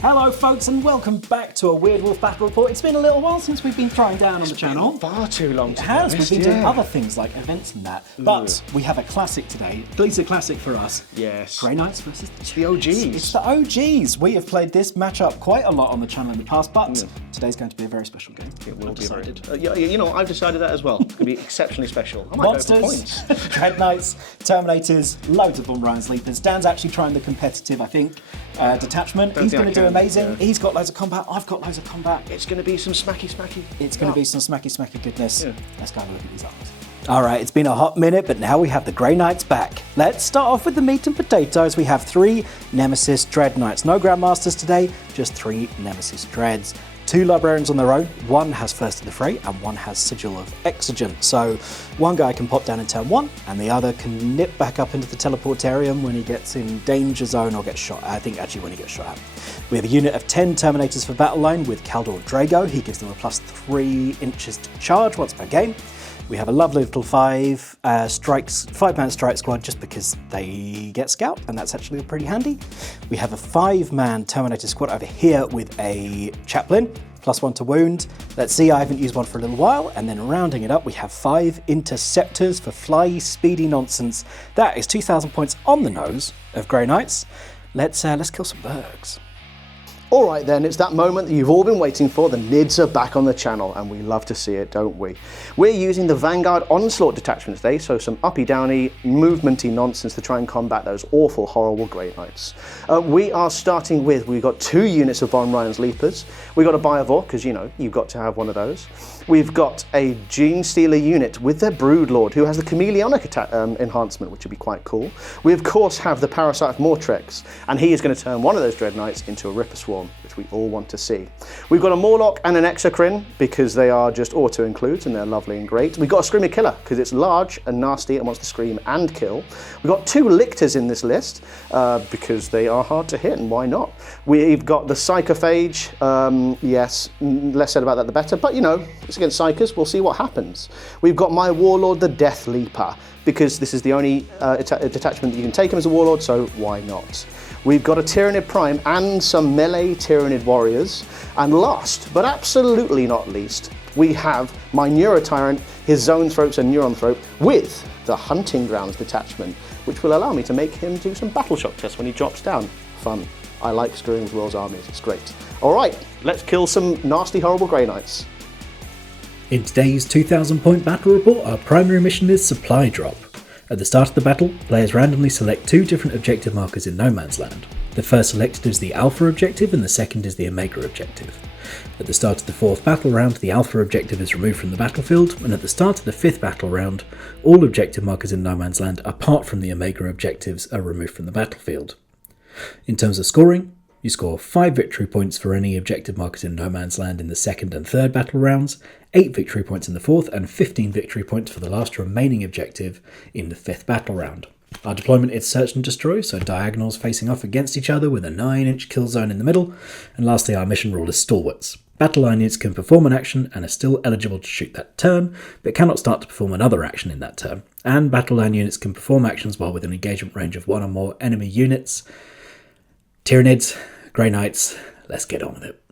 Hello folks and welcome back to a Weird Wolf Battle Report. It's been a little while since we've been throwing down on the channel. Far too long to It has, we've been doing other things like events and that. But we have a classic today, at least a classic for us. Yes. Grey Knights versus the OGs. It's the OGs. We have played this matchup quite a lot on the channel in the past, but today's going to be a very special game. It will be decided. you know, I've decided that as well. It's going to be exceptionally special. I might Monsters, go for points. Dreadknights, Terminators, loads of Vanguard Leapers. Dan's actually trying the competitive, I think, detachment. He's going to do amazing. Yeah. He's got loads of combat. I've got loads of combat. It's going to be some smacky. It's going to be some smacky goodness. Yeah. Let's go have a look at these armies. All right, it's been a hot minute, but now we have the Grey Knights back. Let's start off with the meat and potatoes. We have 3 Nemesis Dreadknights. No Grandmasters today, just 3 Nemesis Dreads. 2 Librarians on their own. 1 has First of the Fray and 1 has Sigil of Exorcrines. So one guy can pop down in turn 1 and the other can nip back up into the teleportarium when he gets in danger zone or gets shot. I think actually when he gets shot at. We have a unit of 10 Terminators for battle line with Kaldor Draigo. He gives them a +3 inches to charge once per game. We have a lovely little 5-man strike squad just because they get scout, and that's actually pretty handy. We have a 5-man Terminator squad over here with a Chaplain, +1 to wound. Let's see, I haven't used one for a little while. And then rounding it up, we have 5 Interceptors for fly, speedy nonsense. That is 2,000 points on the nose of Grey Knights. Let's kill some Bergs. Alright then, it's that moment that you've all been waiting for. The Nids are back on the channel and we love to see it, don't we? We're using the Vanguard Onslaught detachment today, so some uppy-downy, movementy nonsense to try and combat those awful, horrible Grey Knights. We are starting with, we've got 2 units of Von Ryan's Leapers. We've got a Biovore, because you know, you've got to have one of those. We've got a Gene Stealer unit with their Broodlord, who has the Chameleonic enhancement, which would be quite cool. We of course have the Parasite of Mortrex, and he is going to turn one of those Dreadknights into a Ripper Swarm, which we all want to see. We've got a Morlock and an Exorcrine, because they are just auto-includes and they're lovely and great. We've got a Screamer Killer, because it's large and nasty and wants to scream and kill. We've got 2 Lictors in this list, because they are hard to hit, and why not? We've got the Psychophage, yes, less said about that the better, but you know, it's against Psychers, we'll see what happens. We've got my Warlord, the Deathleaper, because this is the only detachment that you can take him as a Warlord, so why not? We've got a Tyranid Prime and some melee Tyranid warriors. And last, but absolutely not least, we have my Neurotyrant, his Zoenthropes and Neuronthrope, with the Hunting Grounds detachment, which will allow me to make him do some battle shock tests when he drops down. Fun. I like screwing with World's armies, it's great. Alright, let's kill some nasty, horrible Grey Knights. In today's 2,000 point battle report, our primary mission is Supply Drop. At the start of the battle, players randomly select 2 different objective markers in no man's land. The first selected is the Alpha objective and the second is the Omega objective. At the start of the 4th battle round, the Alpha objective is removed from the battlefield, and at the start of the 5th battle round, all objective markers in no man's land apart from the Omega objectives are removed from the battlefield. In terms of scoring, you score 5 victory points for any objective markers in no man's land in the 2nd and 3rd battle rounds, 8 victory points in the 4th, and 15 victory points for the last remaining objective in the 5th battle round. Our deployment is search and destroy, so diagonals facing off against each other with a 9-inch kill zone in the middle, and lastly our mission rule is stalwarts. Battle line units can perform an action and are still eligible to shoot that turn, but cannot start to perform another action in that turn, and battle line units can perform actions while within engagement range of 1 or more enemy units. Tyranids, Grey Knights, let's get on with it.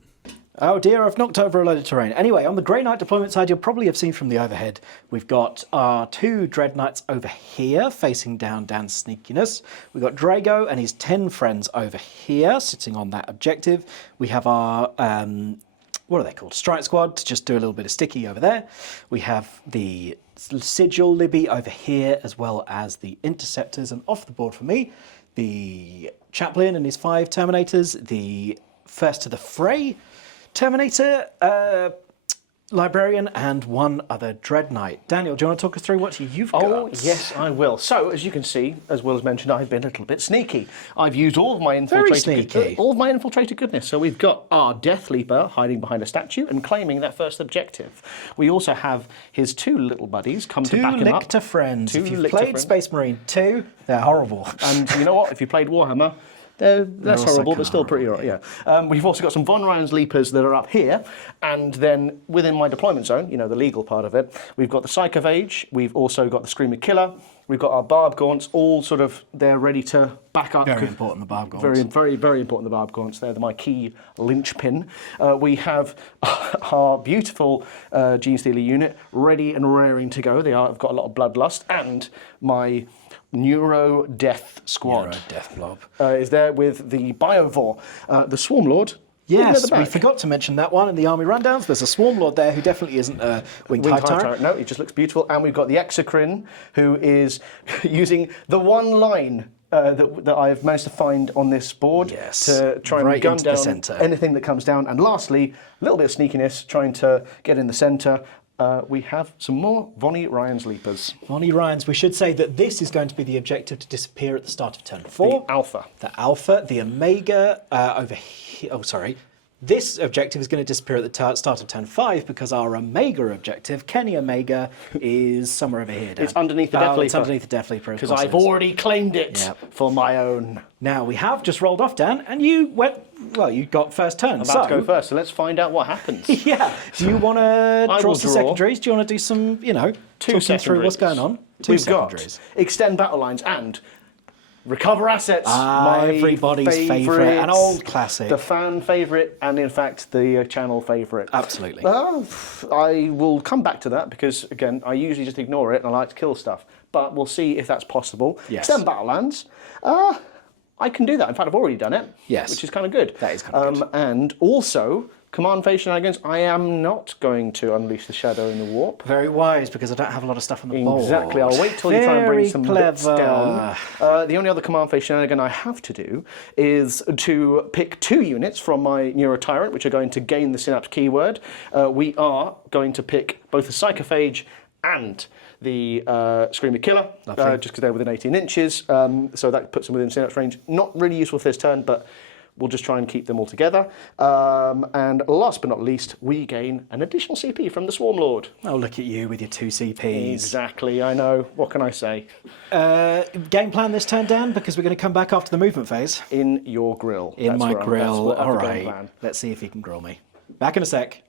Oh dear, I've knocked over a load of terrain. Anyway, on the Grey Knight deployment side, you'll probably have seen from the overhead, we've got our 2 Dreadknights over here, facing down Dan's sneakiness. We've got Draigo and his 10 friends over here, sitting on that objective. We have our, what are they called? Strike Squad, to just do a little bit of sticky over there. We have the Sigil Libby over here, as well as the Interceptors, and off the board for me, the Chaplain and his 5 Terminators, the First to the Fray Terminator, Librarian, and 1 other Dreadknight. Daniel, do you want to talk us through what you've got? Oh, yes, I will. So, as you can see, as well as mentioned, I've been a little bit sneaky. I've used all of my infiltrated goodness. So we've got our Deathleaper hiding behind a statue and claiming that first objective. We also have his 2 little buddies come to back him up. 2 Lictor friends. If you've played Space Marine 2, they're horrible. And you know what? If you played Warhammer, that's horrible, but still pretty alright, yeah. We've also got some Von Ryan's Leapers that are up here, and then within my deployment zone, you know, the legal part of it, we've got the Psychophage, we've also got the Screamer Killer, We've got our barb gaunts all sort of there ready to back up. Very important, the barb gaunts. Very important, the barb gaunts. They're my key linchpin. We have our beautiful Gene Stealer unit ready and raring to go. I've got a lot of bloodlust, and my Neuro Death Squad. Neuro Death Blob. Is there with the Biovore, the Swarm Lord. Yes, we forgot to mention that one in the army rundowns. There's a Swarm Lord there who definitely isn't a Winged Hive Tyrant. No, he just looks beautiful. And we've got the Exorcrine, who is using the one line that I've managed to find on this board to try and gun down anything that comes down. And lastly, a little bit of sneakiness, trying to get in the centre. We have some more Vonnie Ryan's Leapers. Vonnie Ryan's, we should say that this is going to be the objective to disappear at the start of turn 4. The Alpha. The Alpha, the Omega over here. Oh, sorry. This objective is going to disappear at the start of turn 5 because our Omega objective, Kenny Omega, is somewhere over here. Dan. It's underneath the Deathleaper. It's underneath the Deathleaper. Because I've already claimed it for my own. Now, we have just rolled off, Dan, and you went, well, you got first turn. About to go first, so let's find out what happens. Yeah. Do you want to draw some secondaries? Do you want to do some, talking through what's going on? We've got extend battle lines and recover assets. Everybody's favourite, an old classic. The fan favourite, and in fact, the channel favourite. Absolutely. I will come back to that because, again, I usually just ignore it and I like to kill stuff. But we'll see if that's possible. Yes. Extend battle lands. I can do that. In fact, I've already done it. Yes. Which is kind of good. That is kind of good. And also, command phase shenanigans, I am not going to unleash the shadow in the warp. Very wise, because I don't have a lot of stuff on the board. Exactly. I'll wait till you try and bring some bits clever. down. The only other command phase shenanigan I have to do is to pick 2 units from my Neuro Tyrant, which are going to gain the Synapse keyword. We are going to pick both the Psychophage and the Screamer Killer, just because they're within 18 inches. So that puts them within Synapse range. Not really useful for this turn, but we'll just try and keep them all together. And last but not least, we gain an additional CP from the Swarm Lord. Oh, look at you with your 2 CPs. Exactly, I know. What can I say? Game plan this turn, Dan, because we're going to come back after the movement phase. In your grill. In my grill. All right. Let's see if you can grill me. Back in a sec.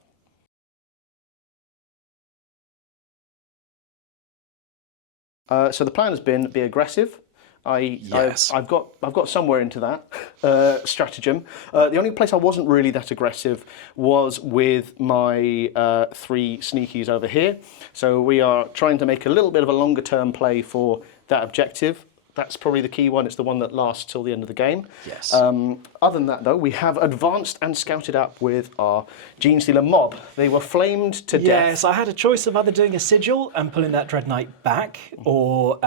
So the plan has been be aggressive. I've got somewhere into that stratagem. The only place I wasn't really that aggressive was with my 3 sneakies over here. So we are trying to make a little bit of a longer term play for that objective. That's probably the key one. It's the one that lasts till the end of the game. Yes. Other than that, though, we have advanced and scouted up with our Gene Stealer mob. They were flamed to death. Yes, I had a choice of either doing a sigil and pulling that Dread Knight back, or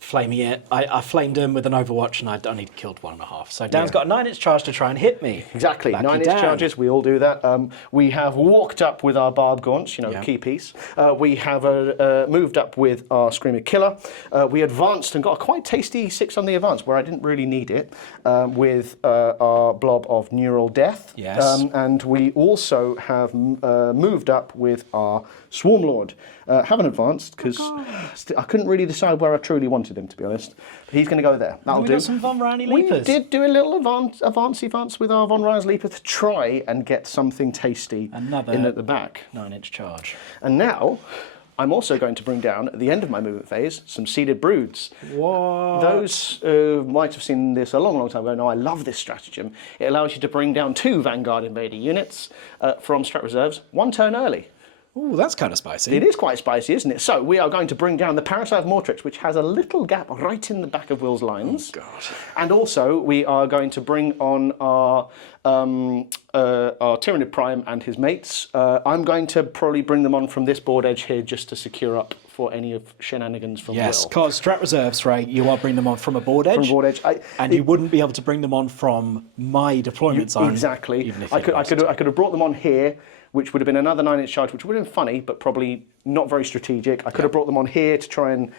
flaming it. I flamed him with an Overwatch and I'd only killed 1.5. So Dan's got a 9-inch charge to try and hit me. Exactly, Lucky 9-inch charges, we all do that. We have walked up with our Barb Gaunts, key piece. We have moved up with our Screamer Killer. We advanced and got a quite tasty 6 on the advance, where I didn't really need it, with our blob of Neural Death. Yes. And we also have moved up with our Swarm Lord. Haven't advanced, because I couldn't really decide where I truly wanted him, to be honest. But he's going to go there. That'll do. We got some Von Ryan Leapers. We did do a little advance with our Von Ryan's Leaper to try and get something tasty in at the back. 9-inch charge. And now, I'm also going to bring down, at the end of my movement phase, some Seeded Broods. What? Those might have seen this a long, long time ago. No, I love this stratagem. It allows you to bring down 2 Vanguard Invader units from Strat Reserves 1 turn early. Ooh, that's kind of spicy. It is quite spicy, isn't it? So we are going to bring down the Parasite of Mortrix, which has a little gap right in the back of Will's lines. Oh, God. And also, we are going to bring on our Tyranid Prime and his mates. I'm going to probably bring them on from this board edge here just to secure up for any of shenanigans from Will. Yes, because Strat Reserves, Ray, you are bringing them on from a board edge. From a board edge. You wouldn't be able to bring them on from my deployment zone. Exactly. I could have brought them on here, which would have been another 9-inch charge, which would have been funny, but probably not very strategic. I could have brought them on here to try and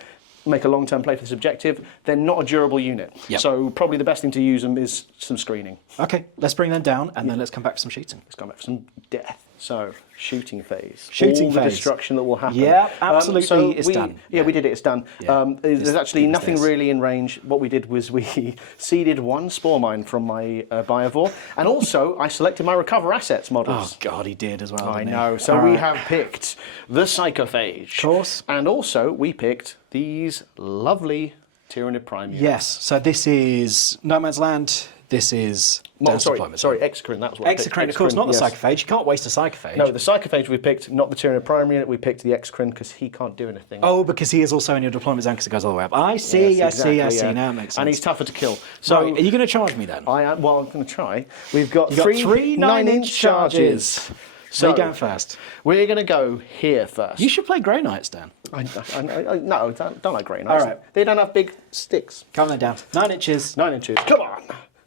make a long-term play for this objective. They're not a durable unit. Yep. So probably the best thing to use them is some screening. Okay, let's bring them down, and then let's come back for some shooting. Let's come back for some death. So, shooting phase. Shooting All the phase. destruction that will happen. Yeah, absolutely, it's done. Yeah, we did it, it's done. Yeah. There's actually nothing this. really in range. What we did was we seeded one spore mine from my Biovore, and also I selected my recover assets models. Oh, God, he did as well. I didn't he? know. So All we right. have picked the Psychophage. Of course. And also we picked these lovely Tyranid Prime units. Yes, so this is No Man's Land. This is... Well, Dance sorry, Deployment. Exocrine, that's what I picked. Exocrine, of course, not the yes. Psychophage. You can't waste a Psychophage. No, the Psychophage we picked, not the Tyranid Prime unit, we picked the Exocrine because he can't do anything. Oh, because he is also in your deployment zone because it goes all the way up. I see, Yes, I exactly, see. yeah. Now it makes sense. And he's tougher to kill. So Right, are you going to charge me then? I am, well, I'm going to try. We've got You've got three 9-inch charges. So So you're going first. We're going to go here first. You should play Grey Knights, Dan. No, don't like Grey Knights. All right. They don't have big sticks. Come on down. 9 inches. 9 inches. Come on.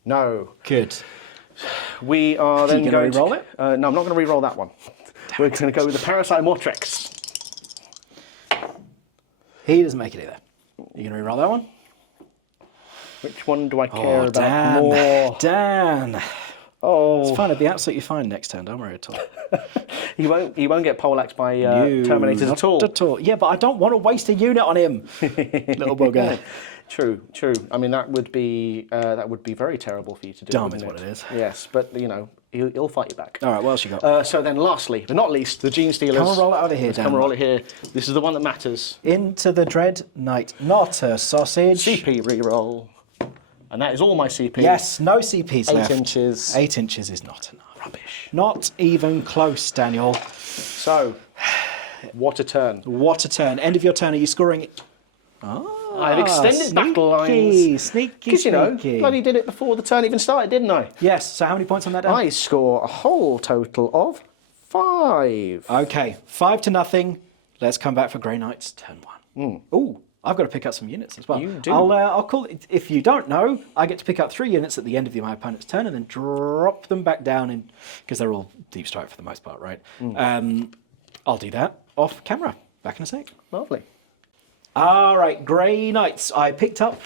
No. Good. We are then gonna going re-roll it? No, I'm not going to re-roll that one. We're going to go with the Parasite Mortrex. He doesn't make it either. You going to re-roll that one? Which one do I care about Dan. more? Dan. Oh, It's fine. It'll be absolutely fine next turn. Don't worry at all. he won't get poleaxed by You, Terminators not at all. At all. Yeah, but I don't want to waste a unit on him. Little bugger. True. I mean, that would be very terrible for you to do. Dumb wouldn't is what it is. Yes, but you know he'll fight you back. All right, what else you got? So then, lastly, but not least, the Gene Stealers. Come and roll it over here, Let's Dan. come and roll it here. This is the one that matters. Into the Dread Knight. Not a sausage. CP reroll, and that is all my CP. Yes, no CPs 8 left. inches. 8 inches is not enough. Rubbish. Not even close, Daniel. So, what a turn. What a turn. End of your turn. Are you scoring? I've extended battle lines. Sneaky, Because, you know, sneaky. bloody did it before the turn even started, didn't I? Yes, so how many points on that, Dan? I score a whole total of 5. Okay, 5-0. Let's come back for Grey Knights, turn 1. Ooh, I've got to pick up some units as well. You do. I'll call it, if you don't know, I get to pick up 3 units at the end of my opponent's turn and then drop them back down, because they're all deep strike for the most part, right? I'll do that off camera. Back in a sec. Lovely. All right, Grey Knights. I picked up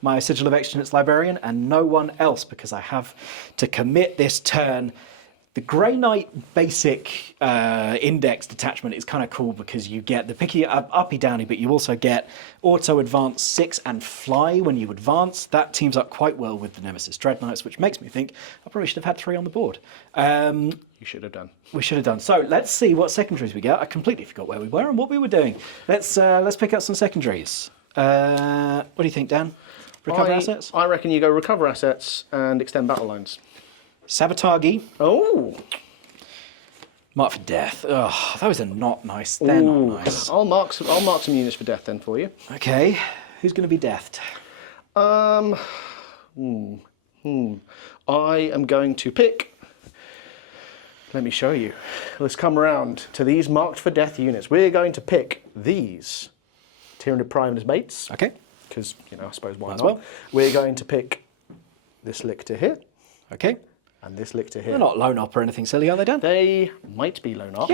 my Sigil of Extraunits Librarian and no one else because I have to commit this turn. The Grey Knight basic index detachment is kind of cool because you get the picky uppy downy, but you also get auto advance 6 and fly when you advance. That teams up quite well with the Nemesis Dreadknights, which makes me think I probably should have had 3 on the board. You should have done. We should have done. So let's see what secondaries we get. I completely forgot where we were and what we were doing. Let's pick up some secondaries. What do you think, Dan? Recover assets? I reckon you go recover assets and extend battle lines. Sabotage. Oh! Mark for death. Ugh, those are not nice. They're not nice. I'll mark some units for death then for you. Okay, who's going to be deathed? I am going to pick. Let me show you. Let's come around to these marked for death units. We're going to pick these Tyranid Prime as mates. Okay. Because, you know, I suppose why Might as not? well. We're going to pick this Lictor here Okay. and this Lictor here. They're not lone op or anything silly, are they, Dan? They might be lone up.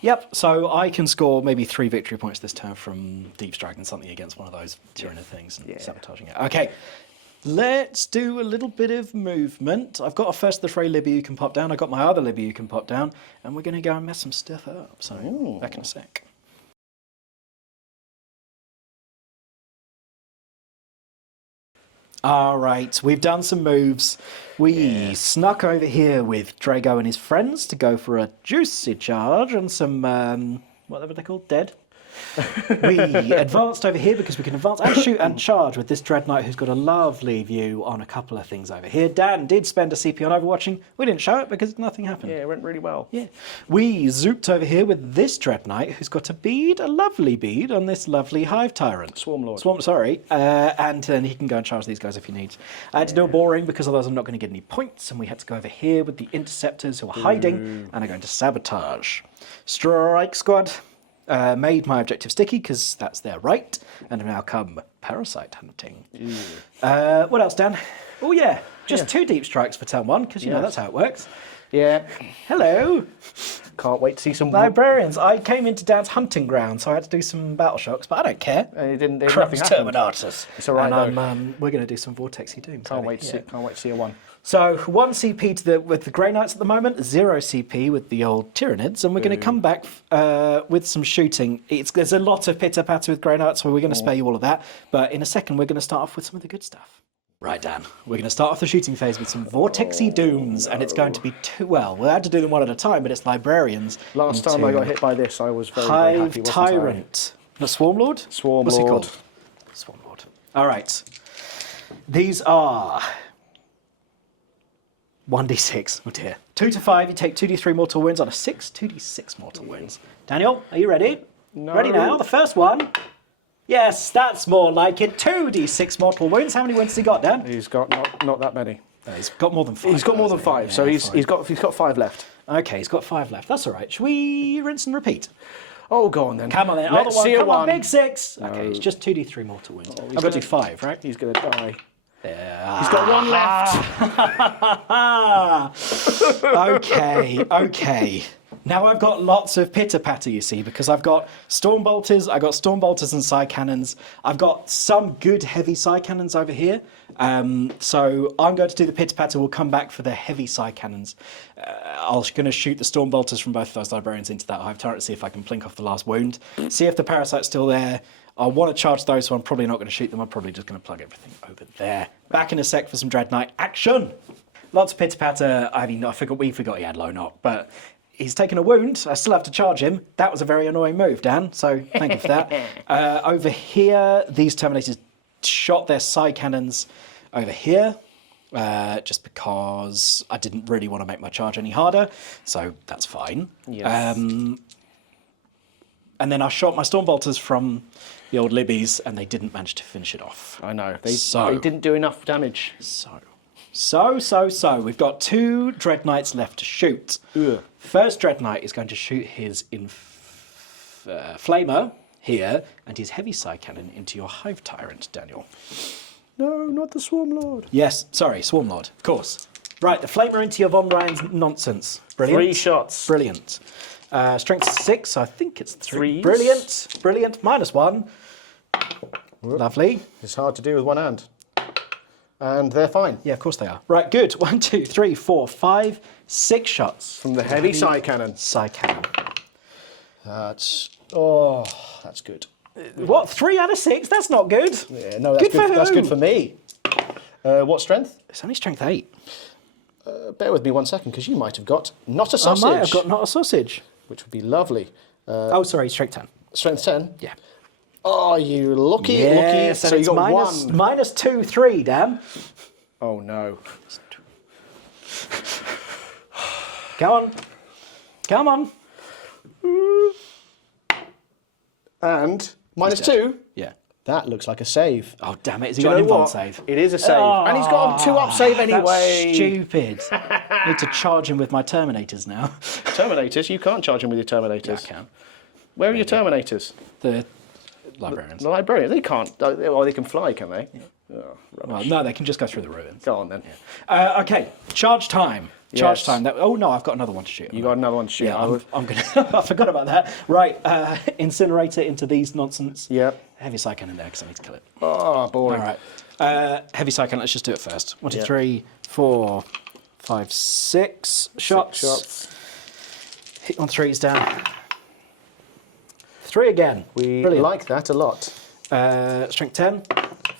Yep, so I can score maybe 3 victory points this turn from deep striking something against one of those Tyrannid things and sabotaging it. Okay, let's do a little bit of movement. I've got a First of the Fray Libby you can pop down. I've got my other Libby you can pop down. And we're going to go and mess some stuff up. So, back in a sec. All right, we've done some moves. We snuck over here with Draigo and his friends to go for a juicy charge and some, whatever they're called, dead. We advanced over here because we can advance and shoot and charge with this Dreadknight who's got a lovely view on a couple of things over here. Dan did spend a CP on overwatching. We didn't show it because nothing happened. Yeah, it went really well. Yeah. We zooped over here with this Dreadknight who's got a lovely bead on this lovely Hive Tyrant. Swarm Lord. Sorry. And then he can go and charge these guys if he needs. I had to do a boring because otherwise I'm not going to get any points. And we had to go over here with the Interceptors who are hiding and are going to sabotage. Strike Squad. Made my objective sticky because that's their right, and have now come parasite hunting. What else, Dan? Oh yeah, just 2 deep strikes for turn 1 because you know that's how it works. Yeah. Hello, Can't wait to see some. Librarians. I came into Dan's hunting ground, so I had to do some battle shocks, but I don't care. Nothing Crumbs happened. Terminators. It's all right, And though. we're going to do some Vortex of Dooms. Can't wait to see a 1. So 1 CP with the Grey Knights at the moment, 0 CP with the old Tyranids, and we're going to come back with some shooting. There's a lot of pitter-patter with Grey Knights, so we're going to spare you all of that. But in a second, we're going to start off with some of the good stuff. Right, Dan, we're going to start off the shooting phase with some Vortex of Dooms, and it's going to be we'll have to do them one at a time, but it's Librarians. Last time I got hit by this, I was very, very Hive happy, wasn't Tyrant. The Swarmlord? Swarmlord. What's he called? Swarmlord. All right. These are 1d6. Oh dear. 2 to 5, you take 2d3 mortal wounds. On a 6, 2d6 mortal wounds. Daniel, are you ready? No. Ready now? The first one. Yes, that's more like it. 2d6 mortal wounds. How many wounds has he got, Dan? He's got not that many. No, he's got more than 5. He's got more than 5, so he's got 5 left. Okay, he's got 5 left. That's all right. Should we rinse and repeat? Oh, go on then. Come on then. Let's see a Come on, one. big 6. Okay, it's just 2d3 mortal wounds. I've got to do 5, right? He's going to die. Yeah. He's got 1 left. Okay. Now I've got lots of pitter-patter, you see, because I've got Stormbolters, and Psy Cannons. I've got some good heavy Psy Cannons over here. So I'm going to do the pitter-patter. We'll come back for the heavy Psy Cannons. I'm going to shoot the Stormbolters from both of those Librarians into that Hive Turret, see if I can plink off the last wound. See if the Parasite's still there. I want to charge those, so I'm probably not going to shoot them. I'm probably just going to plug everything over there. Back in a sec for some Dreadknight action. Lots of pitter-patter. I mean, we forgot he had low knot, but he's taken a wound. I still have to charge him. That was a very annoying move, Dan, so thank you for that. Over here, these Terminators shot their Psy Cannons over here, just because I didn't really want to make my charge any harder, so that's fine. Yes. And then I shot my Stormbolters from the old Libbies, and they didn't manage to finish it off. I know. They didn't do enough damage. So. We've got 2 Dreadknights left to shoot. Ugh. First Dreadknight is going to shoot his Flamer here, and his heavy Psy Cannon into your Hive Tyrant, Daniel. No, not the Swarmlord. Yes, sorry, Swarmlord, of course. Right, the Flamer into your Von Ryan's nonsense. Brilliant. 3 shots. Brilliant. Strength 6, I think it's 3. Threes. Brilliant. -1. Whoop. Lovely. It's hard to do with one hand. And they're fine. Yeah, of course they are. Right, good. 1, 2, 3, 4, 5, 6 shots. From the heavy Psy Cannon. Psy Cannon. That's good. What, 3 out of 6? That's not good. Yeah, no, that's good. That's good for me. What strength? It's only strength 8. Bear with me 1 second, because you might have got not a sausage. I might have got not a sausage. Which would be lovely. Sorry, strength 10. Strength 10? Yeah. Oh, you lucky. Yes, So you got -1. 1. -2, -3, Dan. Oh, no. Come on. And -2? Yeah. That looks like a save. Oh, damn it. Has he Do got you an know invuln what? save? It is a save. And he's got a 2-up save anyway. That's stupid. I need to charge him with my Terminators now. Terminators? You can't charge him with your Terminators. Yeah, I can. Where are your Terminators? The Librarians. The Librarians. They can't. Well, they can fly, can they? Yeah. Oh, Well, no, they can just go through the ruins. Go on then. Okay, charge time. Charge time. Oh no, I've got another one to shoot. You got another one to shoot. Yeah, I'm gonna. I forgot about that. Right, incinerator into these nonsense. Yep. Heavy Psy Cannon there because I need to kill it. Oh, boring. All right. Heavy Psy Cannon. Let's just do it first. 1, 2, 3, 4, 5, 6 shots. 6 shots. Hit on 3s down. 3 again. We Brilliant. like that a lot. Strength 10.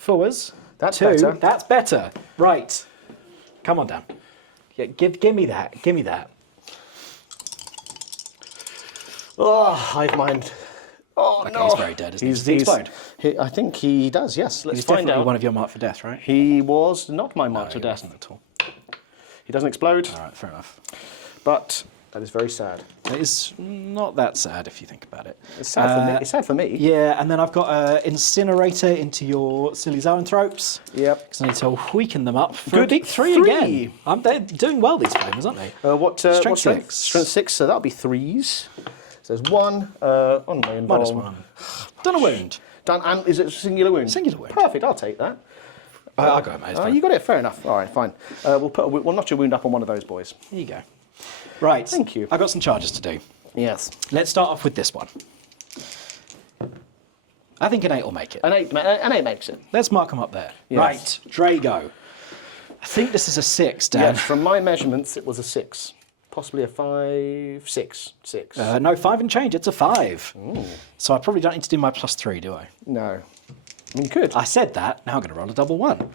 4s. That's 2. better. That's better. Right. Come on, Dan. Yeah, give me that. Give me that. Oh, hive mind. Oh, Okay, no. he's very dead, isn't he? Does he explode? I think he does, yes. Let's He's find definitely out. one of your marked for death, right? He was not my mark to he death. wasn't at all. He doesn't explode, All right, fair enough. but that is very sad. It is not that sad if you think about it. It's sad for me. It's sad for me. Yeah, and then I've got an incinerator into your silly Zoenthropes. Yep. Because I need to weaken them up for a Good big 3 3. again. They're doing well, these flamers, aren't they? What Strength strength? 6. Strength 6, so that'll be 3s. So there's 1 on my involved. -1. Done a wound. Done, and is it a singular wound? Singular wound. Perfect, I'll take that. I'll go, mate. It's fine. You got it, fair enough. All right, fine. We'll notch a wound up on one of those boys. There you go. Right. Thank you. I've got some charges to do. Yes. Let's start off with this one. I think an 8 will make it. An 8 makes it. Let's mark them up there. Yes. Right, Draigo. I think this is a 6, Dan. Yes, from my measurements, it was a 6. Possibly a 5, 6. No, 5 and change. It's a 5. Ooh. So I probably don't need to do my +3, do I? No. I mean, you could. I said that. Now I'm going to roll a double 1.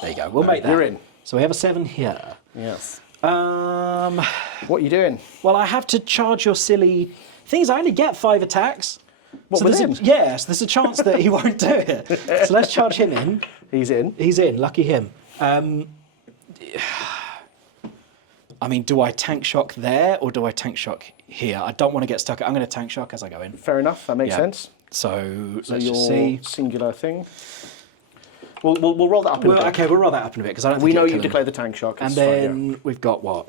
There you go. We'll make that. You're in. So we have a 7 here. Yes. What are you doing? Well, I have to charge your silly... Thing is, I only get 5 attacks. What, so with him? Yes, there's a chance that he won't do it. So let's charge him in. He's in. He's in. Lucky him. I mean, do I tank shock there or do I tank shock here? I don't want to get stuck. I'm going to tank shock as I go in. Fair enough. That makes sense. So let's just see. Singular thing. We'll roll that up in a bit. Okay, we'll roll that up in a bit because I don't. We know you declare the tank shock. And then we've got what?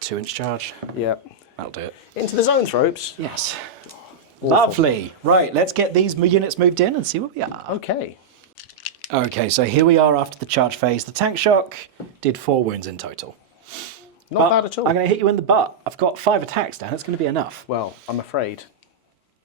2-inch charge. Yeah. That'll do it. Into the Zoenthropes. Yes. Awful. Lovely. Right, let's get these units moved in and see where we are. Okay. Okay, so here we are after the charge phase. The tank shock did 4 wounds in total. Not bad at all. I'm going to hit you in the butt. I've got 5 attacks, Dan. It's going to be enough. Well, I'm afraid.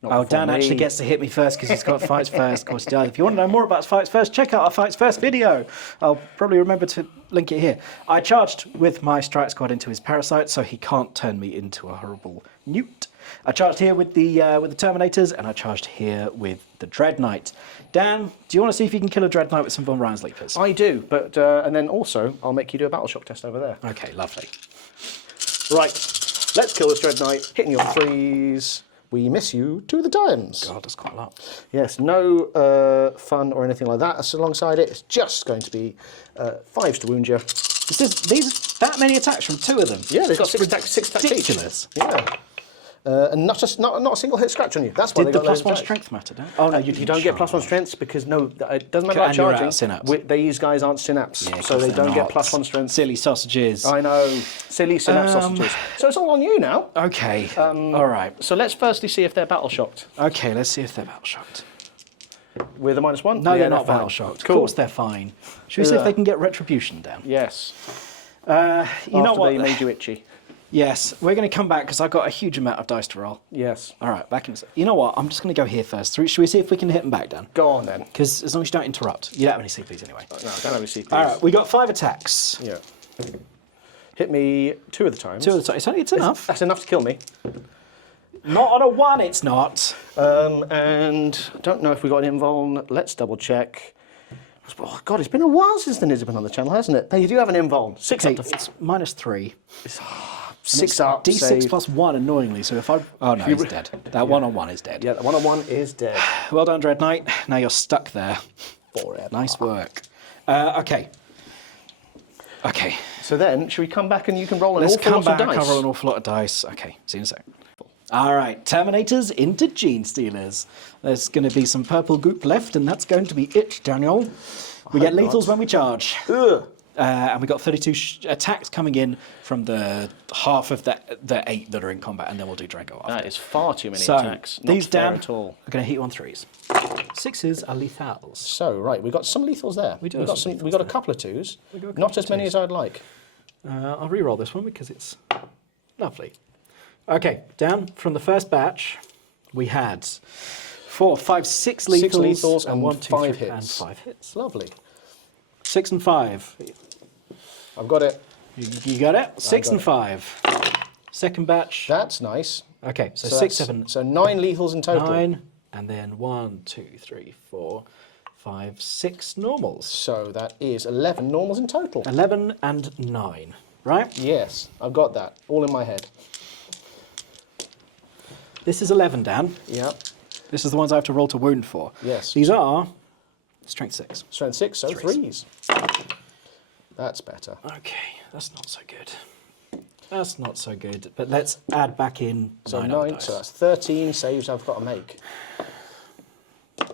Dan actually gets to hit me first because he's got fights first. Of course, he does. If you want to know more about fights first, check out our fights first video. I'll probably remember to link it here. I charged with my strike squad into his parasite, so he can't turn me into a horrible newt. I charged here with the Terminators, and I charged here with the Dreadknight. Dan, do you want to see if you can kill a Dreadknight with some Von Ryan's Leapers? I do, but and then also I'll make you do a battle shock test over there. Okay, lovely. Right, let's kill this Dreadknight. Hitting you on 3s. We miss you 2 of the times. God, that's quite a lot. Yes, no fun or anything like that. That's alongside it. It's just going to be 5s to wound you. These that many attacks from 2 of them? Yeah, they've got 6 attacks each. Ridiculous. Yeah. And not a single hit scratch on you. That's why Did they the got +1 strength matter, Dan? Oh no, you don't get +1 strengths because it doesn't matter about charging. Synapse. These guys aren't synapse, so they don't get +1 strength. Silly sausages. I know, silly synapse sausages. So it's all on you now. Okay. All right. So let's firstly see if they're battle shocked. Okay, let's see if they're battle shocked. With a -1? No, they're not battle shocked. Cool. Of course they're fine. Should we see if they can get retribution down? Yes. You know what? They made you itchy. Yes, we're going to come back because I've got a huge amount of dice to roll. Yes. All right, back in a sec. You know what? I'm just going to go here first. Should we see if we can hit them back, Dan? Go on then. Because as long as you don't interrupt. You don't have any CPs anyway. No, I don't have any CPs. All right, we got 5 attacks. Yeah. Hit me 2 of the times. 2 of the times. It's enough. That's enough to kill me. Not on a 1, it's not. And I don't know if we got an invuln. Let's double check. Oh God, it's been a while since the Nids have been on the channel, hasn't it? They do have an invuln. 6 up to... It's -3. It's 6 up. D6 save. +1, annoyingly. So if I... Oh no, he's dead. That 1-on-1 is dead. Yeah, the 1-on-1 is dead. Well done, Dreadknight. Now you're stuck there. Forever. Nice work. Okay. Okay. So then, should we come back and you can roll an Let's awful come lot of back. dice? I'll roll an awful lot of dice. Okay, see you in a sec. All right, Terminators into Gene Stealers. There's going to be some purple goop left, and that's going to be it, Daniel. We get lethals when we charge. And we got 32 attacks coming in from the half of the 8 that are in combat, and then we'll do Draigo after. That is far too many So, attacks. Not these fair down at all. are going to hit you on 3s. 6s are lethals. So, right, we've got some lethals there. We do. We've got a couple of 2s. Not as many as I'd like. I'll re-roll this one because it's lovely. Okay, down from the first batch, we had 4, 5, 6 lethals, 6 lethals and 1, 2, 5 3, hits. and 5 hits. Lovely. 6 and 5. I've got it. You got it? 6 and 5. Second batch. That's nice. Okay, so 6, that's- 7. So 9 lethals in total. 9, and then 1, 2, 3, 4, 5, 6 normals. So that is 11 normals in total. 11 and 9, right? Yes, I've got that. All in my head. This is 11, Dan. Yep. This is the ones I have to roll to wound for. Yes. These are strength 6. Strength 6, so 3s. That's better. Okay, that's not so good. That's not so good. But let's add back in So 9 9, so that's 13 saves I've got to make,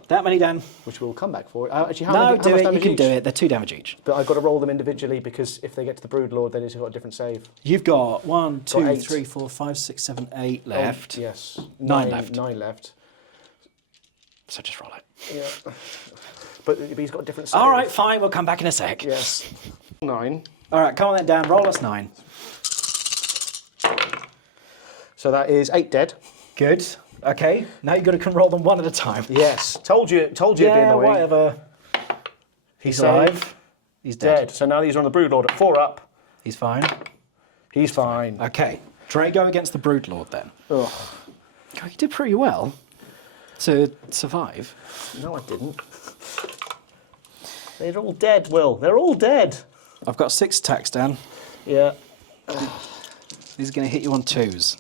that many, Dan. which we'll come back for. Actually, how No, much do it. You damage can each? do it. They're 2 damage each. But I've got to roll them individually because if they get to the Broodlord, then it's got a different save. You've got 1, 2, 8. 3, 4, 5, 6, 7, 8 left. Oh, yes. 9 left. 9 left. So just roll it. Yeah. But he's got a different save. All right, fine. We'll come back in a sec. Yes. 9. All right, come on then, Dan. Roll us 9. So that is 8 dead. Good. Okay. Now you've got to roll them one at a time. Yes. Told you it'd be Yeah, annoying. whatever. He's alive. He's dead. So now these are on the Broodlord at 4 up. He's fine. He's fine. Okay. Draigo against the Broodlord then. Ugh. God, you did pretty well to survive. No, I didn't. They're all dead, Will. They're all dead. I've got 6 attacks, Dan. Yeah. These are going to hit you on 2s.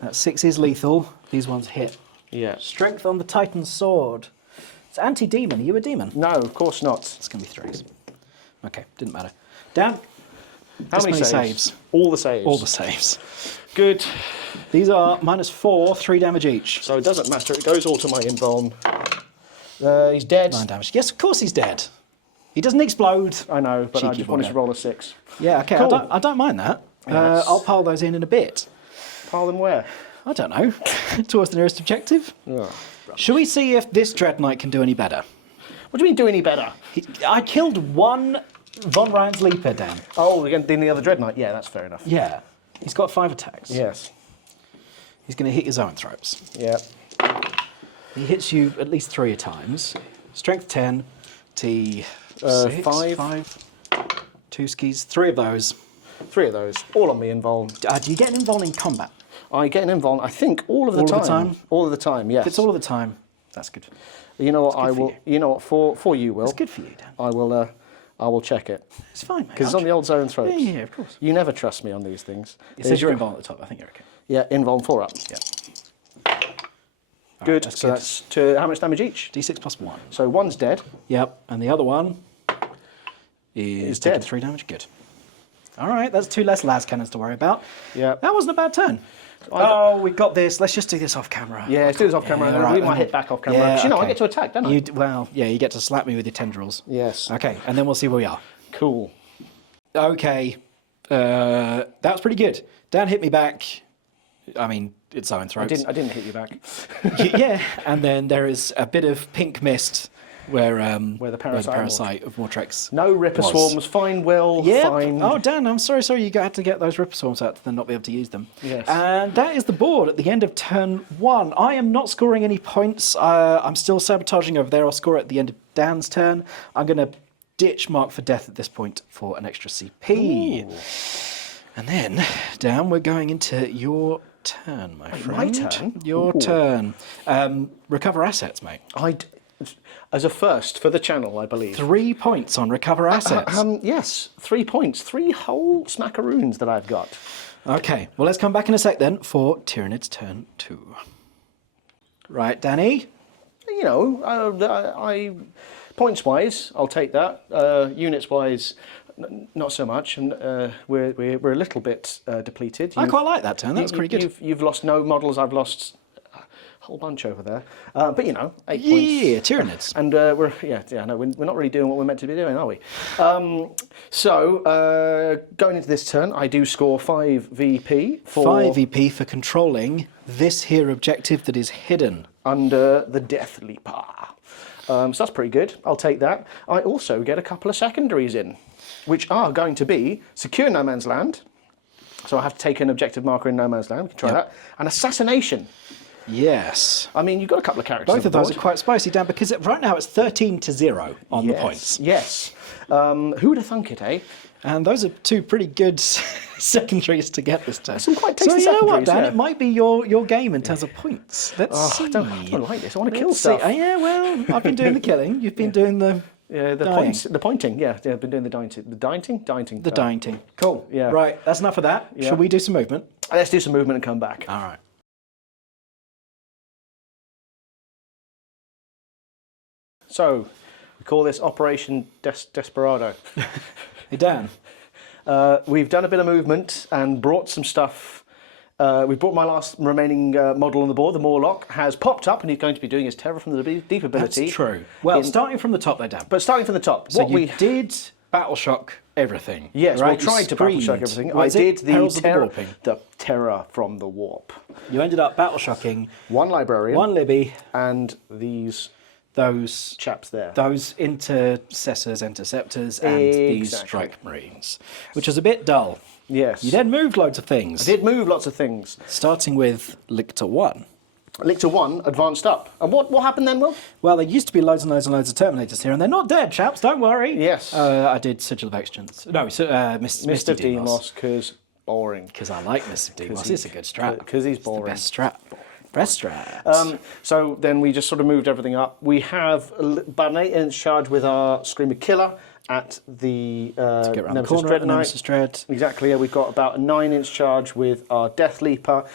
That 6 is lethal. These ones hit. Yeah. Strength on the Titan's sword. It's anti-demon. Are you a demon? No, of course not. It's going to be 3s. Okay, didn't matter. Dan? How many saves? All the saves. All the saves. Good. These are -4, 3 damage each. So it doesn't matter. It goes all to my invuln. He's dead. 9 damage. Yes, of course he's dead. He doesn't explode. I know, but I Cheeky just wanted bugger. to roll a 6. Yeah, okay. Cool. I don't mind that. Yes. I'll pile those in a bit. Pile them where? I don't know. Towards the nearest objective. Oh, Shall we see if this Dreadknight can do any better? what do you mean do any better? I killed one Von Ryan's Leaper, Dan. Oh, again, doing the other Dreadknight. Yeah, that's fair enough. Yeah. He's got 5 attacks. Yes. He's going to hit your Zoenthropes. Yeah. He hits you at least 3 times. Strength 10, T 6, 5. 2 skis, 3 of those. 3 of those. All on me invuln. Do you get an invuln in combat? I get an invuln, I think, all of the time. All of the time, yes. If it's all of the time, that's good. You know what? That's good I will. for You know what? For you, Will. It's good for you, Dan. I will. I will check it It's fine, mate. because it's on the old Zoenthropes. Yeah, of course. You never trust me on these things. It says you're invuln at the top. I think you're okay. Yeah, invuln 4 up. Yeah. Good. that's So good. that's to how much damage each? D6 plus 1. So one's dead. Yep. And the other one is taking dead. 3 damage. Good. All right. That's 2 less las cannons to worry about. Yeah. That wasn't a bad turn. Oh, we got this. Let's just do this off camera. Yeah, let's do this off camera. Yeah, and right, leave my and hit then- back off camera. Yeah, 'Cause, you know, I okay. get to attack, don't I? Well, yeah, you get to slap me with your tendrils. Yes. Okay, and then we'll see where we are. Cool. Okay, that was pretty good. Dan hit me back. I mean, it's Zoenthropes. I didn't hit you back. Yeah, and then there is a bit of pink mist where the parasite of Mortrex. No Ripper was. Swarms. Fine, Will. Yep. Fine. Oh, Dan, I'm sorry. You had to get those Ripper Swarms out to then not be able to use them. Yes. And that is the board at the end of turn 1. I am not scoring any points. I'm still sabotaging over there. I'll score at the end of Dan's turn. I'm going to ditch Mark for Death at this point for an extra CP. Ooh. And then, Dan, we're going into your turn, my friend. my turn? Your Ooh. turn. Recover assets, mate. As a first for the channel, I believe. 3 points on recover assets. Yes, 3 points. 3 whole smackaroons that I've got. Okay, well, let's come back in a sec then for Tyranids turn 2. Right, Danny? You know, I points-wise, I'll take that. Units-wise, not so much. And we're a little bit depleted. I quite like that turn. That was pretty good. You've lost no models. I've lost a whole bunch over there. But you know, 8 points. Yeah, Tyranids. And we're not really doing what we're meant to be doing, are we? So going into this turn, I do score 5 VP for 5 VP for controlling this here objective that is hidden. under the Deathleaper. So that's pretty good. I'll take that. I also get a couple of secondaries in, which are going to be secure no man's land. So I have to take an objective marker in no man's land. We can try Yep. that. And assassination. Yes. I mean, you've got a couple of characters. Both on of those board. are quite spicy, Dan, because right now it's 13-0 on the points. Yes. Who would have thunk it, eh? And those are 2 pretty good secondaries to get this turn. Some quite So tasty you know what, secondaries, Dan? yeah. It might be your game in terms of points. Let's see. I don't like this. I want to kill Let's see. stuff. Yeah, well, I've been doing the killing. You've been doing the Yeah, the dying. points, the pointing. Yeah, I've been doing the dying. The dying. The dying team. Cool. Yeah. Right, that's enough of that. Yeah. Shall we do some movement? Let's do some movement and come back. All right. So, we call this Operation Desperado. Hey, Dan. We've done a bit of movement and brought some stuff. We brought my last remaining model on the board. The Morlock has popped up and he's going to be doing his Terror from the Deep ability. That's true. Well, starting from the top there, Dan. But starting from the top, So what you we did battle shock everything. yes, right? we tried to battle shock everything. What I is it? did the Perils of the terror, Warping. the Terror from the Warp. You ended up battle shocking 1 Librarian, 1 Libby, and these those chaps there. those intercessors, interceptors, and these Exactly. strike marines, which was a bit dull. Yes. You then moved loads of things, I did move lots of things. starting with Lictor 1. Lictor 1 advanced up. And what happened then, Will? Well, there used to be loads and loads and loads of Terminators here, and they're not dead, chaps, don't worry. Yes. I did Sigil of Exigence. No, Mist of Demos, because boring. Because I like Mist of Demos. It's a good strat. Because he's boring. It's the best strat. Best strat. So then we just sort of moved everything up. We have about an 8-inch charge with our Screamer Killer at the get around the Nemesis corner at the Dreadknight. Nemesis Dread. Exactly, yeah. We've got about a 9-inch charge with our Deathleaper.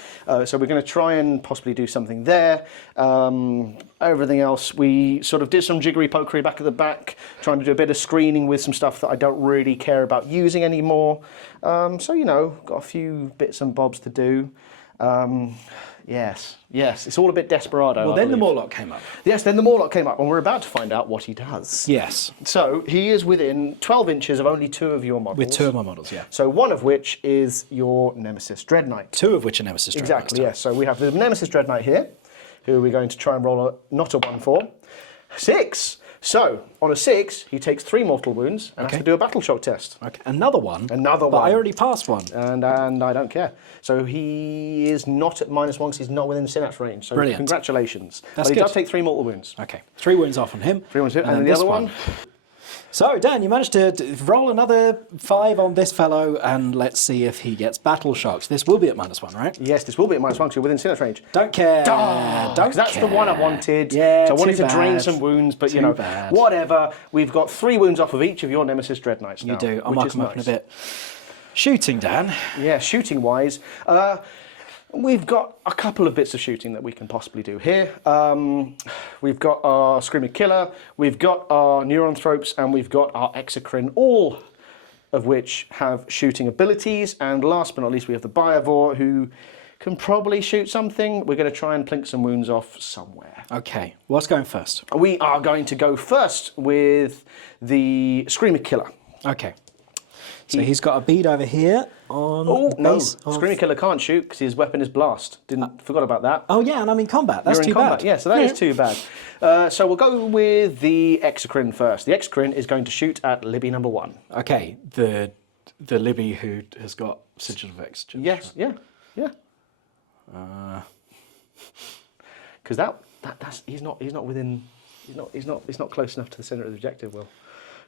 So we're going to try and possibly do something there. Everything else, we sort of did some jiggery pokery back at the back, trying to do a bit of screening with some stuff that I don't really care about using anymore. So, you know, got a few bits and bobs to do. Yes, it's all a bit desperado. Well, then the Morlock came up. Yes, then the Morlock came up, and we're about to find out what he does. Yes. So he is within 12 inches of only 2 of your models. With 2 of my models, yeah. So one of which is your Nemesis Dreadknight. 2 of which are Nemesis Dreadknights. Exactly, yes. So we have the Nemesis Dreadknight here, who we're going to try and roll not a 1 for. 6! So, on a 6, he takes 3 mortal wounds and has to do a battle shock test. Okay, another one. Another but one. I already passed one. And I don't care. So he is not at -1 because he's not within synapse range. So Brilliant. Congratulations. That's but he good. does take 3 mortal wounds. Okay, 3 wounds off on him. 3 wounds hit. And then the this other one? So, Dan, you managed to roll another 5 on this fellow, and let's see if he gets battle shocks. This will be at -1, right? Yes, this will be at -1 because you're within synapse range. Don't care. Don't. That's the one I wanted. Yeah, so I wanted too to drain bad. some wounds, but you Too know, bad. whatever. We've got 3 wounds off of each of your Nemesis Dreadknights now. You do. I'll which mark is them up in a nice. bit. Shooting, Dan. Yeah, shooting wise, we've got a couple of bits of shooting that we can possibly do here. We've got our Screaming Killer, we've got our Zoenthropes, and we've got our Exorcrine, all of which have shooting abilities. And last but not least, we have the Biovore, who can probably shoot something. We're going to try and plink some wounds off somewhere. Okay, what's going first? We are going to go first with the Screamer Killer. Okay. So he's got a bead over here on. Oh, no. base of- Screamer Killer can't shoot because his weapon is blast. Forgot about that. Oh, yeah, and I'm in combat. That's You're in too combat. bad. Yeah, so that is too bad. So we'll go with the Exorcrine first. The Exorcrine is going to shoot at Libby number 1. Okay, the Libby who has got Sigil of Exigence. Yes, yeah. Because that's he's not within he's not close enough to the centre of the objective. Will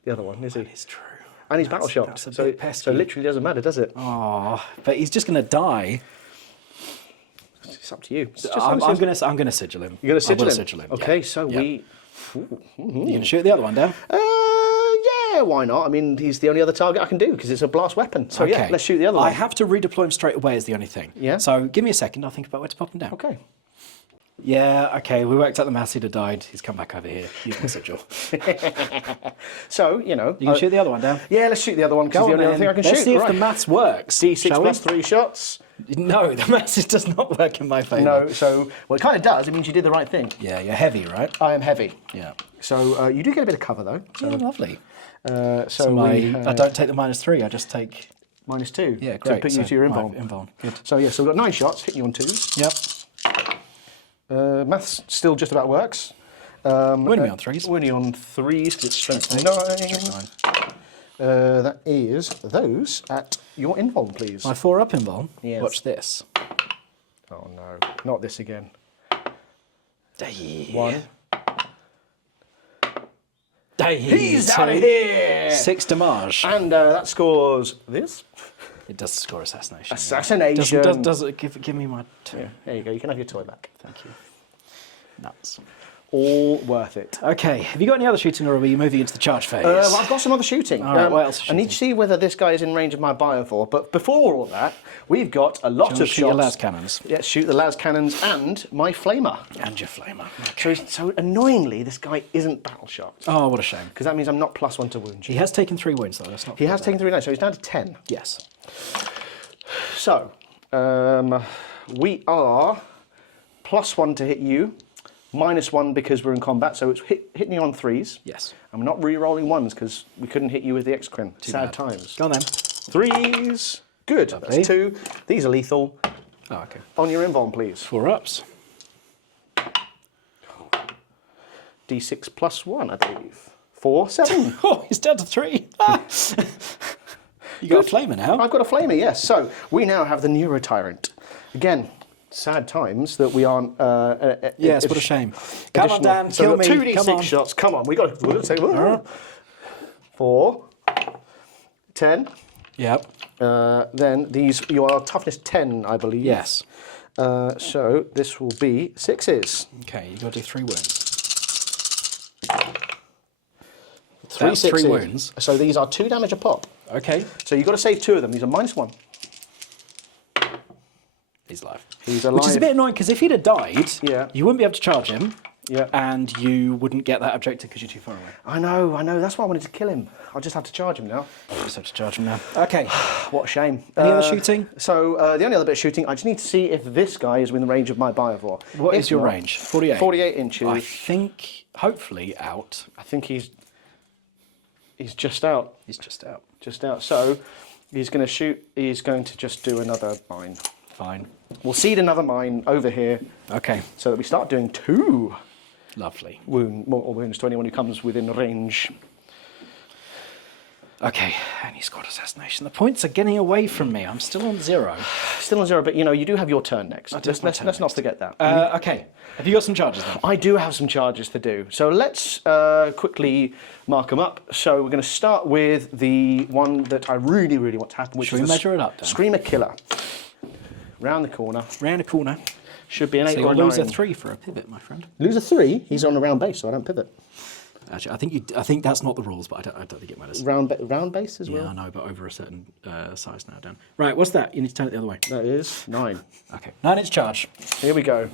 the other one is he? It's true. And he's battle shocked, that's a so bit pesky. so literally doesn't matter, does it? Oh, but he's just going to die. It's up to you. It's just I'm honestly- going to sigil him. You're going to I will sigil him. yeah. Okay, so Yeah. we. You going to shoot the other one down? Yeah, why not? I mean, he's the only other target I can do because it's a blast weapon. So yeah, let's shoot the other one. I have to redeploy him straight away is the only thing. Yeah. So give me a second. I'll think about where to pop him down. Okay. Yeah, okay. We worked out the mass he'd have died. He's come back over here. You can sigil. So, you know. You can shoot the other one down. Yeah, let's shoot the other one because Go the on only other then. thing I can Let's shoot. see if Right. the maths works. D6 shall plus we? 3 shots. No, the maths does not work in my favour. No, so, well, it kind of does. It means you did the right thing. Yeah, you're heavy, right? I am heavy. Yeah. So, you do get a bit of cover, though. Yeah, lovely. So I don't take the -3. I just take. -2. Yeah, great. To put you to your invuln. Invuln. Good. So, yeah, so we've got 9 shots, hit you on 2s. Yep. Maths still just about works. Winning me on 3s. Winning on 3s because it's strength 9. That is those at your invuln, please. My 4-up invuln. Yes. Watch this. Oh no, not this again. Day. 1. He's out of here! 6 damage. And that scores this. It does score assassination. Assassination. Does it give me my 2? Yeah, there you go. You can have your toy back. Thank you. Nuts. All worth it. Okay, have you got any other shooting or are we moving into the charge phase? Well, I've got some other shooting. All right, what else is I need to see whether this guy is in range of my Biovore. But before all that, we've got a lot Do you want of to shoot your shots. las cannons? Yeah, shoot the las cannons and my flamer. And your flamer. Okay. So annoyingly, this guy isn't battle shocked. Oh, what a shame. Because that means I'm not +1 to wound. He has taken 3 wounds though, that's not He has taken 3 now, so he's down to 10. Yes. So, we are +1 to hit you, -1 because we're in combat, so it's hit me on 3s. Yes. And we're not re-rolling 1s because we couldn't hit you with the Exorcrine. Sad bad. times. Go on then. 3s. Good. Lovely. That's 2. These are lethal. Oh, okay. On your invuln, please. 4-ups. D6 plus 1, I believe. 4, 7. Oh, he's down to 3. Ah. You got a flamer now. I've got a flamer, yes. So, we now have the Neurotyrant. Again, sad times that we aren't. Yes, what a shame. Come on, Dan, so kill me. 2d6 shots. Come on, we're going to say 4, 10. Yep. Then you are toughness 10, I believe. Yes. So this will be 6s. Okay, you've got to do 3 wounds. 3 That's 6s. 3 wounds. So these are 2 damage a pop. Okay. So you've got to save 2 of them. These are -1. He's alive. He's alive. Which is a bit annoying because if he'd have died, Yeah. you wouldn't be able to charge him. Yeah. And you wouldn't get that objective because you're too far away. I know. That's why I wanted to kill him. I'll just have to charge him now. I just have to charge him now. Okay. What a shame. Any other shooting? So the only other bit of shooting, I just need to see if this guy is within range of my Biovore. What If is your not, range? 48? 48 inches. I think, hopefully, out. I think he's just out. He's just out. Just out. So he's going to shoot. He's going to just do another mine. Fine. We'll seed another mine over here Okay. so that we start doing 2 Lovely. mortal wounds to anyone who comes within range. Okay, any squad assassination. The points are getting away from me. I'm still on 0. Still on 0, but you do have your turn next. I do have my turn Let's not next. forget that. Okay. Have you got some charges then? I do have some charges to do. So let's quickly mark them up. So we're going to start with the one that I really, really want to happen, which Should is we the measure it up, Dan? Screamer Killer. Round the corner. Round a corner. Should be an 8 So or a you'll 9. lose a 3 for a pivot, my friend. Lose a 3? He's on a round base, so I don't pivot. Actually, I think that's not the rules, but I don't think it matters. Round base as well? Yeah, I know, but over a certain size now, Dan. Right, what's that? You need to turn it the other way. That is 9. Okay. 9-inch charge. Here we go.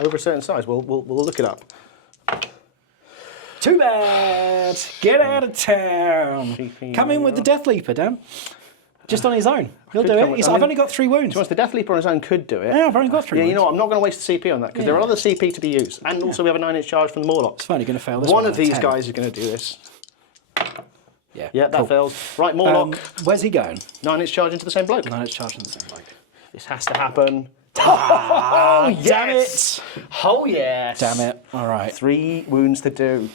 Over a certain size. We'll look it up. Too bad. Get out of town. Come in with the Deathleaper, Dan. Just on his own. He'll Could do come it. with- I've only got 3 wounds. To be honest, the Deathleaper on his own could do it. Yeah, I've only got 3 Yeah, wounds. you know what? I'm not going to waste the CP on that because there are other CP to be used. And also we have a 9-inch charge from the Morlocks. It's fine, you're going to fail this One one of on a these 10. guys is going to do this. Yeah, Yeah, that cool. fails. Right, Morlock. Where's he going? 9-inch charge into the same bloke. 9-inch charge on the same bloke. This has to happen. Oh, damn yes! Oh, yes! Damn it. All right. 3 wounds to do.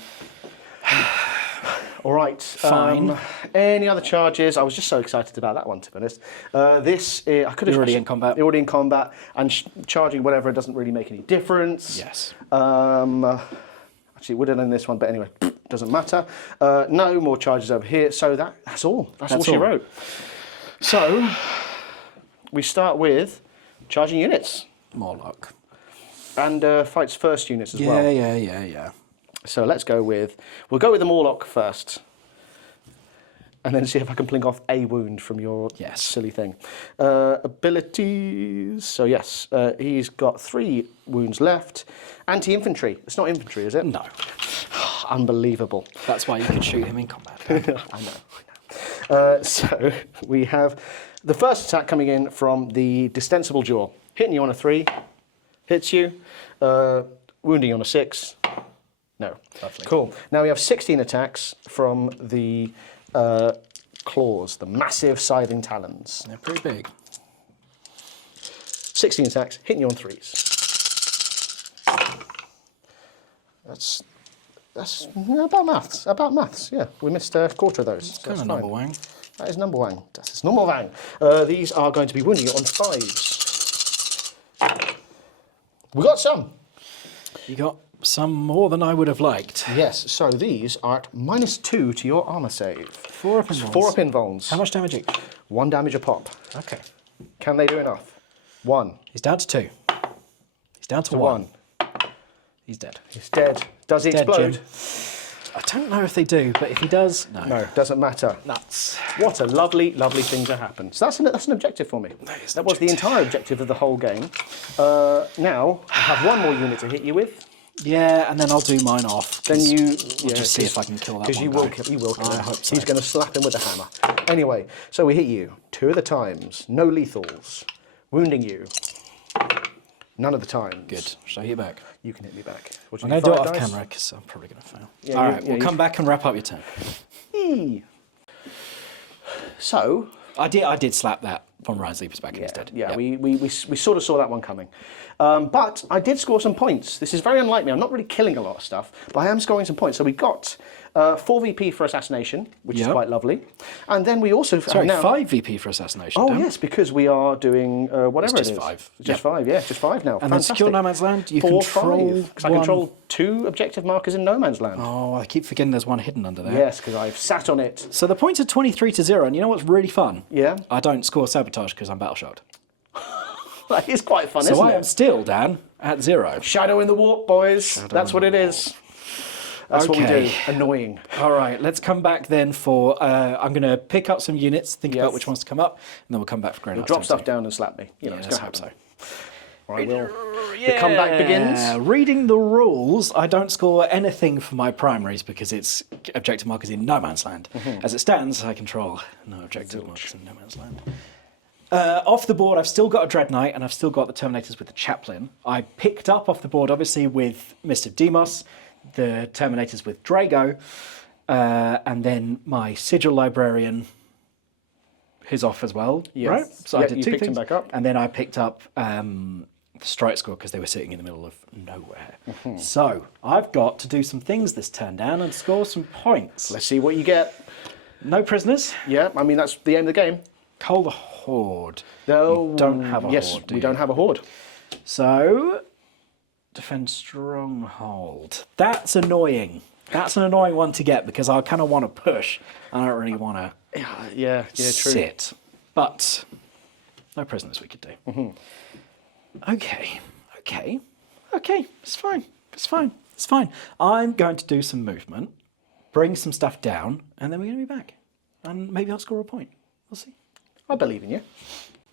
All right. Fine. Any other charges? I was just so excited about that one, to be honest. This, I could have... You're already in combat. You're already in combat, and charging whatever doesn't really make any difference. Yes. Actually, it would have done this one, but anyway, doesn't matter. No more charges over here, so that's all. That's all she all. wrote. So, we start with charging units, Morlock. and fights first units as well. Yeah. So let's go with, we'll go with the Morlock first. And then see if I can blink off a wound from your silly thing. Abilities. So yes, he's got 3 wounds left. Anti-infantry. It's not infantry, is it? No. Unbelievable. That's why you could shoot him in combat. I know. So we have the first attack coming in from the Distensible Jaw. Hitting you on a 3. Hits you. Wounding you on a 6. No. Lovely. Cool. Now we have 16 attacks from the claws, the massive scything talons. They're pretty big. 16 attacks, hitting you on 3s. That's about maths. Yeah, we missed a quarter of those. It's kind of number one. That is number one. That is number one. These are going to be wounding you on 5s. We got some. You got some more than I would have liked. Yes, so these are at -2 to your armor save. 4 up invulns. 4 up invulns. How much damage each? 1 damage a pop. Okay. Can they do enough? 1. He's down to 2. He's down to 1. 1. He's dead. He's dead. Does he Dead, explode? Jim. I don't know if they do, but if he does, no. No, doesn't matter. Nuts. What a lovely, lovely thing to happen. So that's an objective for me. is That an was the entire objective of the whole game. Now, I have 1 more unit to hit you with. Yeah, and then I'll do mine off. Then you... We'll just see if I can kill that one Because you will kill I him. hope so. He's going to slap him with a hammer. Anyway, so we hit you 2 of the times. No lethals. Wounding you. None of the times. Good. Shall I hit you back? You can hit me back. I'm going to do it off camera because I'm probably going to fail. Yeah, All you- right, yeah, we'll you- come back and wrap up your turn. So... I did slap that von Reinslieper's back instead. Yeah, we sort of saw that one coming. But I did score some points. This is very unlike me. I'm not really killing a lot of stuff, but I am scoring some points. So we got 4 VP for assassination, which is quite lovely. And then we also... Sorry, 5 VP for assassination. Oh, yes, because we are doing whatever it's it is. just 5. Just 5, yeah, just 5 now. And then secure No Man's Land, you control 5, 'cause I control 2 objective markers in No Man's Land. Oh, I keep forgetting there's one hidden under there. Yes, because I've sat on it. So the points are 23-0, and you know what's really fun? Yeah? I don't score sabotage because I'm battle shocked. That is quite fun, So isn't I am it? still, Dan, at 0. Shadow in the warp, boys. That's what it is. That's what we do. Annoying. All right, let's come back then for... I'm going to pick up some units, think about which ones to come up, and then we'll come back for Grey Knights. Drop stuff down and slap me. You know, it's going to happen. So. Right, the comeback begins. Reading the rules, I don't score anything for my primaries because it's objective markers in No Man's Land. As it stands, I control no objective markers in No Man's Land. Off the board, I've still got a Dreadknight and I've still got the Terminators with the Chaplain. I picked up off the board, obviously, with Mr. Demos, the Terminators with Draigo, and then my Sigil Librarian is off as well, right? So I did you 2 picked things. him back up. And then I picked up the Strike Squad because they were sitting in the middle of nowhere. So I've got to do some things this turn down and score some points. Let's see what you get. No prisoners. Yeah, I mean, that's the aim of the game. Cull the Horde. No, You don't have a horde, Yes, do we you? don't have a horde. So, defend Stronghold. That's annoying. That's an annoying one to get because I kind of want to push. I don't really want to Yeah, true. sit. But no prisoners we could do. Okay. It's fine. I'm going to do some movement, bring some stuff down, and then we're going to be back. And maybe I'll score a point. We'll see. I believe in you.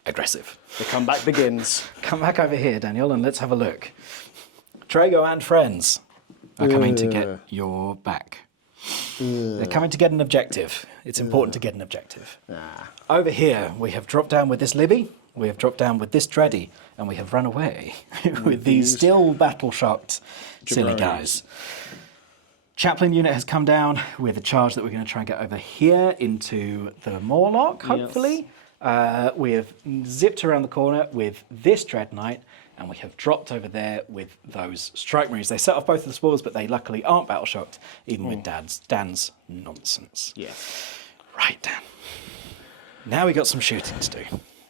Aggressive. The comeback begins. Come back over here, Daniel, and let's have a look. Draigo and friends are coming to get your back. They're coming to get an objective. It's important to get an objective. Over here, we have dropped down with this Libby, we have dropped down with this Dreddy, and we have run away with these still battle-shocked silly guys. Chaplain unit has come down with a charge that we're going to try and get over here into the Morlock, hopefully. We have zipped around the corner with this Dreadknight, and we have dropped over there with those Strike Marines. They set off both of the spores, but they luckily aren't battle shocked, even with Dan's nonsense. Yes. Right, Dan. Now we've got some shooting to do.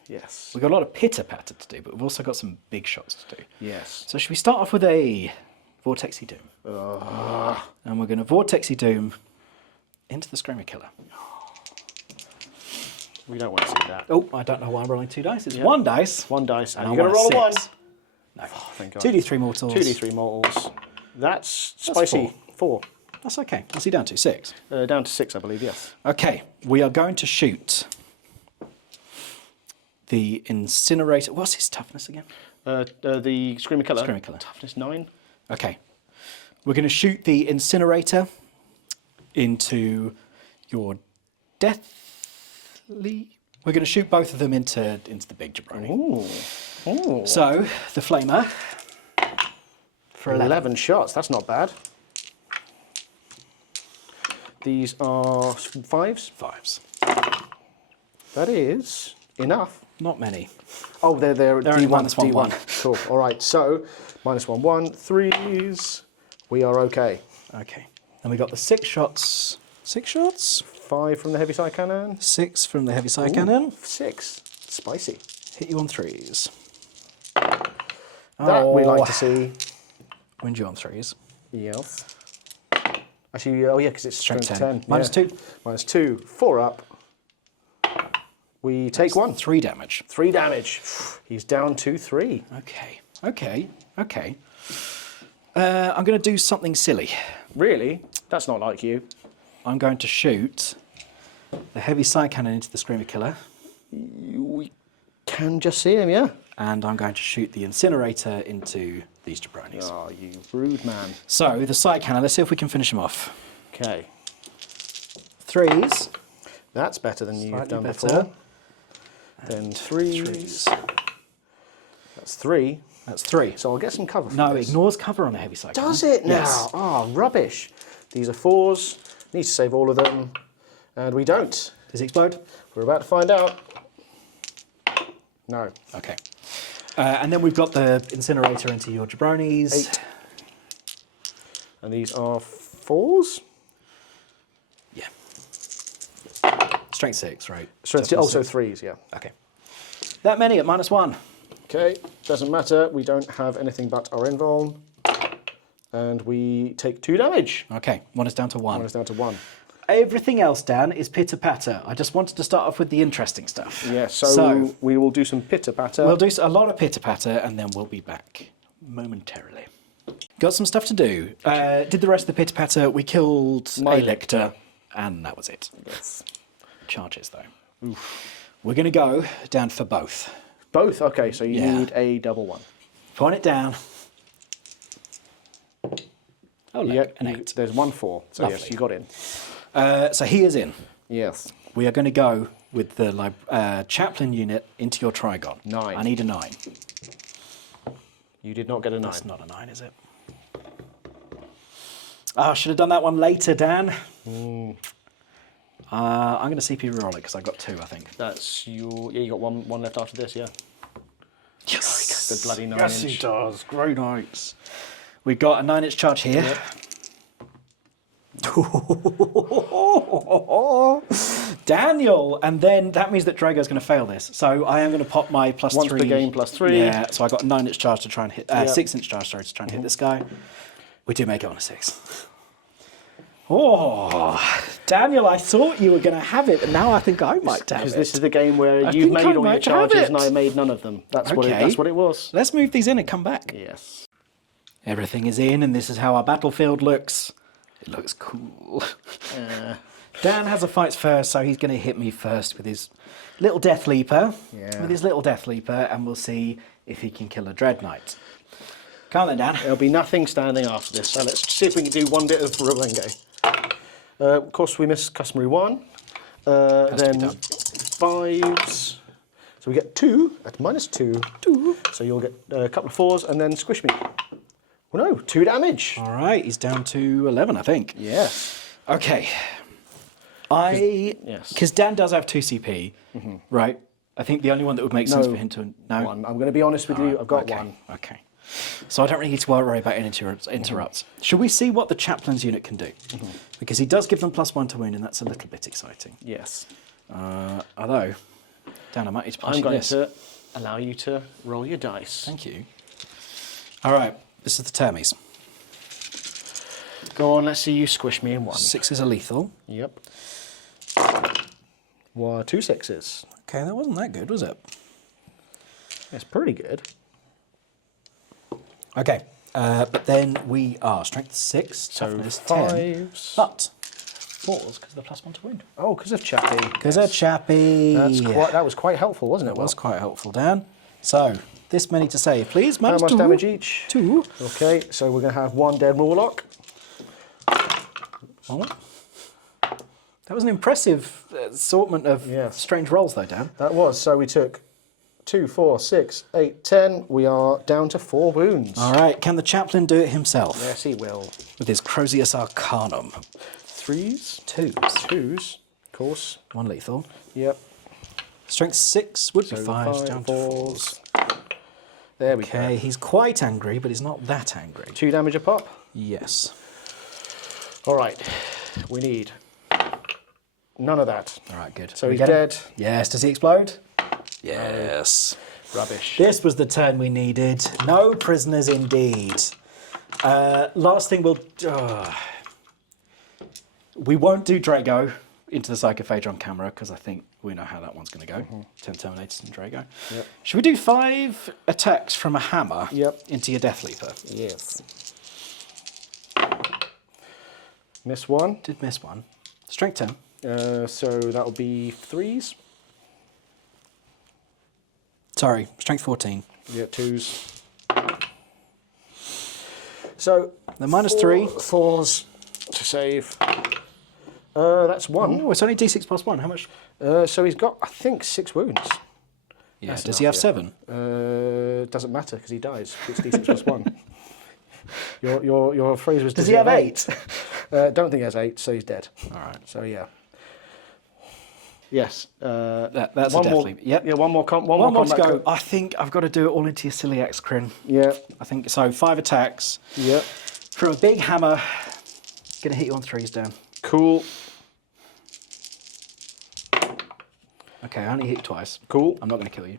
Yes. We've got a lot of pitter-patter to do, but we've also got some big shots to do. Yes. So should we start off with a Vortex of Doom? And we're going to Vortex of Doom into the Screamer Killer. We don't want to see that. Oh, I don't know why I'm rolling 2 dice. It's 1 dice. 1 dice. And I you're going to want roll a 1. 6. No. Oh, thank God. 2d3 mortals. 2d3 mortals. That's spicy. 4. That's okay. What's he down to? 6. Down to 6, I believe, yes. Okay, we are going to shoot the Incinerator. What's his toughness again? The Screamer Killer. Screamer Killer. Toughness 9. Okay. We're going to shoot the Incinerator into your Deathleaper. We're going to shoot both of them into the big jabroni. Ooh. So, the Flamer for 11 shots, that's not bad. These are 5s? 5s. That is enough. Not many. Oh, they're only D1, minus 1, D1. 1. Cool. All right, so minus 1, 1, 3s. We are okay. Okay. And we got the 6 shots. 6 shots? 5 from the heavy side cannon. 6 from the heavy side cannon. 6. Spicy. Hit you on 3s. That we like to see. Wind you on 3s. Yes. Actually, oh yeah, because it's Strength strength 10. 10. Minus 2. Minus 2. 4 up. We take 1. 3 damage. 3 damage. He's down to 3. Okay. I'm going to do something silly. Really? That's not like you. I'm going to shoot the heavy side cannon into the Screamer Killer. We can just see him, yeah. And I'm going to shoot the Incinerator into these jabronis. Oh, you rude man. So, the side cannon, let's see if we can finish him off. Okay. 3s. That's better than you've Slightly done better. before. Then 3s. That's 3. That's 3. So I'll get some cover from No, this. ignores cover on a heavy side cannon. Does it now? Yes. Oh, rubbish. These are 4s. Need to save all of them. And we don't. Does it explode? We're about to find out. No. Okay. And then we've got the Incinerator into your jabronis. 8. And these are 4s? Strength 6, right. Strength also 3s, yeah. Okay. That many at -1. Okay, doesn't matter. We don't have anything but our invuln. And we take 2 damage. Okay, 1 is down to 1. 1 is down to 1. Everything else, Dan, is pitter-patter. I just wanted to start off with the interesting stuff. Yeah, so we will do some pitter-patter. We'll do a lot of pitter-patter, and then we'll be back momentarily. Got some stuff to do. Did the rest of the pitter-patter. We killed a Lictor, and that was it. Yes. Charges, though. Oof. We're going to go down for both. Both? Okay, so you need a double 1. Point it down. Oh, look, Yep, an 8. there's 1 4. So Lovely. yes, you got in. So he is in. Yes. We are going to go with the Chaplain unit into your Trigon. 9. I need a 9. You did not get a 9. That's not a 9, is it? Oh, I should have done that one later, Dan. I'm going to CP reroll it because I got 2, I think. That's your... Yeah, you got one left after this, yeah? Yes! The bloody 9 Yes, inch. he does. Dreadknights. We've got a 9-inch charge here. Yep. Daniel! And then that means that Draigo's going to fail this. So I am going to pop my +3. Once per game +3. Yeah, so I got a 9-inch charge to try and hit... 6-inch charge, sorry, to try and hit this guy. We do make it on a 6. Oh, Daniel, I thought you were going to have it, and now I think I might have it. Because this is the game where I you've think made I all your might have charges it. and I made none of them. That's Okay. what it was. Let's move these in and come back. Yes. Everything is in, and this is how our battlefield looks. It looks cool. Dan has a fights first, so he's going to hit me first with his little Deathleaper. Yeah. With his little Deathleaper, and we'll see if he can kill a Dreadknight. Come on then, Dan. There'll be nothing standing after this. So let's see if we can do one bit of Rwenge. Of course, we missed customary 1. to be Then done. 5s. So we get 2 at -2. 2. So you'll get a couple of 4s and then squish me. Well, no, 2 damage. All right, he's down to 11, I think. Yes. Okay. Yes. Because Dan does have 2 CP, right? I think the only one that would make sense for him to... No? 1. I'm going to be honest with you. I've got 1. Okay. So I don't really need to worry about any interrupts. Should we see what the Chaplain's unit can do? Because he does give them +1 to wound, and that's a little bit exciting. Yes. Although, Dan, I might need to pass I'm you going this. to allow you to roll your dice. Thank you. All right, this is the Termies. Go on, let's see you squish me in 1. 6s are lethal. Yep. 2 6s. Okay, that wasn't that good, was it? That's pretty good. Okay, but then we are strength 6, So toughness 10, 5s. but 4s because of the +1 to wound. Oh, because of Chappie. Because of Chappie. That was quite helpful, wasn't it? That was quite helpful, Dan. So, this many to save, please. How much -2. damage each? 2. Okay, so we're going to have 1 dead Morlock. Oh. That was an impressive assortment of strange rolls, though, Dan. That was. So we took 2, 4, 6, 8, 10. We are down to 4 wounds. All right, can the Chaplain do it himself? Yes, he will. With his Crozius Arcanum. 3s. 2s. 2s, of course. 1 lethal. Yep. Strength 6 would be So 5s, 5, down to 4s. There we Okay, go. he's quite angry, but he's not that angry. 2 damage a pop. Yes. All right. We need none of that. All right, good. So We he's get him? dead. Yes. Does he explode? Yes. Rubbish. This was the turn we needed. No prisoners indeed. Last thing we won't do Draigo into the Psychophage on camera because I think we know how that one's going to go. 10 Terminators and Draigo. Yep. Should we do 5 attacks from a hammer Yep. into your Deathleaper? Yes. Miss 1. Did miss one. Strength 10. So that'll be 3s. Sorry, strength 14. Yeah, 2s. So The -3. 4s to save. That's 1. Oh, it's only D6 plus 1. How much? So he's got, I think, 6 wounds. Yeah. That's Does he have enough, 7? Doesn't matter because he dies. It's D6 plus 1. Your phrase was. Does he have 8? Don't think he has 8, so he's dead. All right. So yeah. Yes. That's one a more. Deathleaper. Yep. Yeah, one more One more to combat go. code. I think I've got to do it all into your silly Exorcrine. Yeah. I think so. 5 attacks Yeah. from a big hammer. Gonna hit you on 3s, Dan. Cool. Okay, I only hit you twice. Cool. I'm not going to kill you.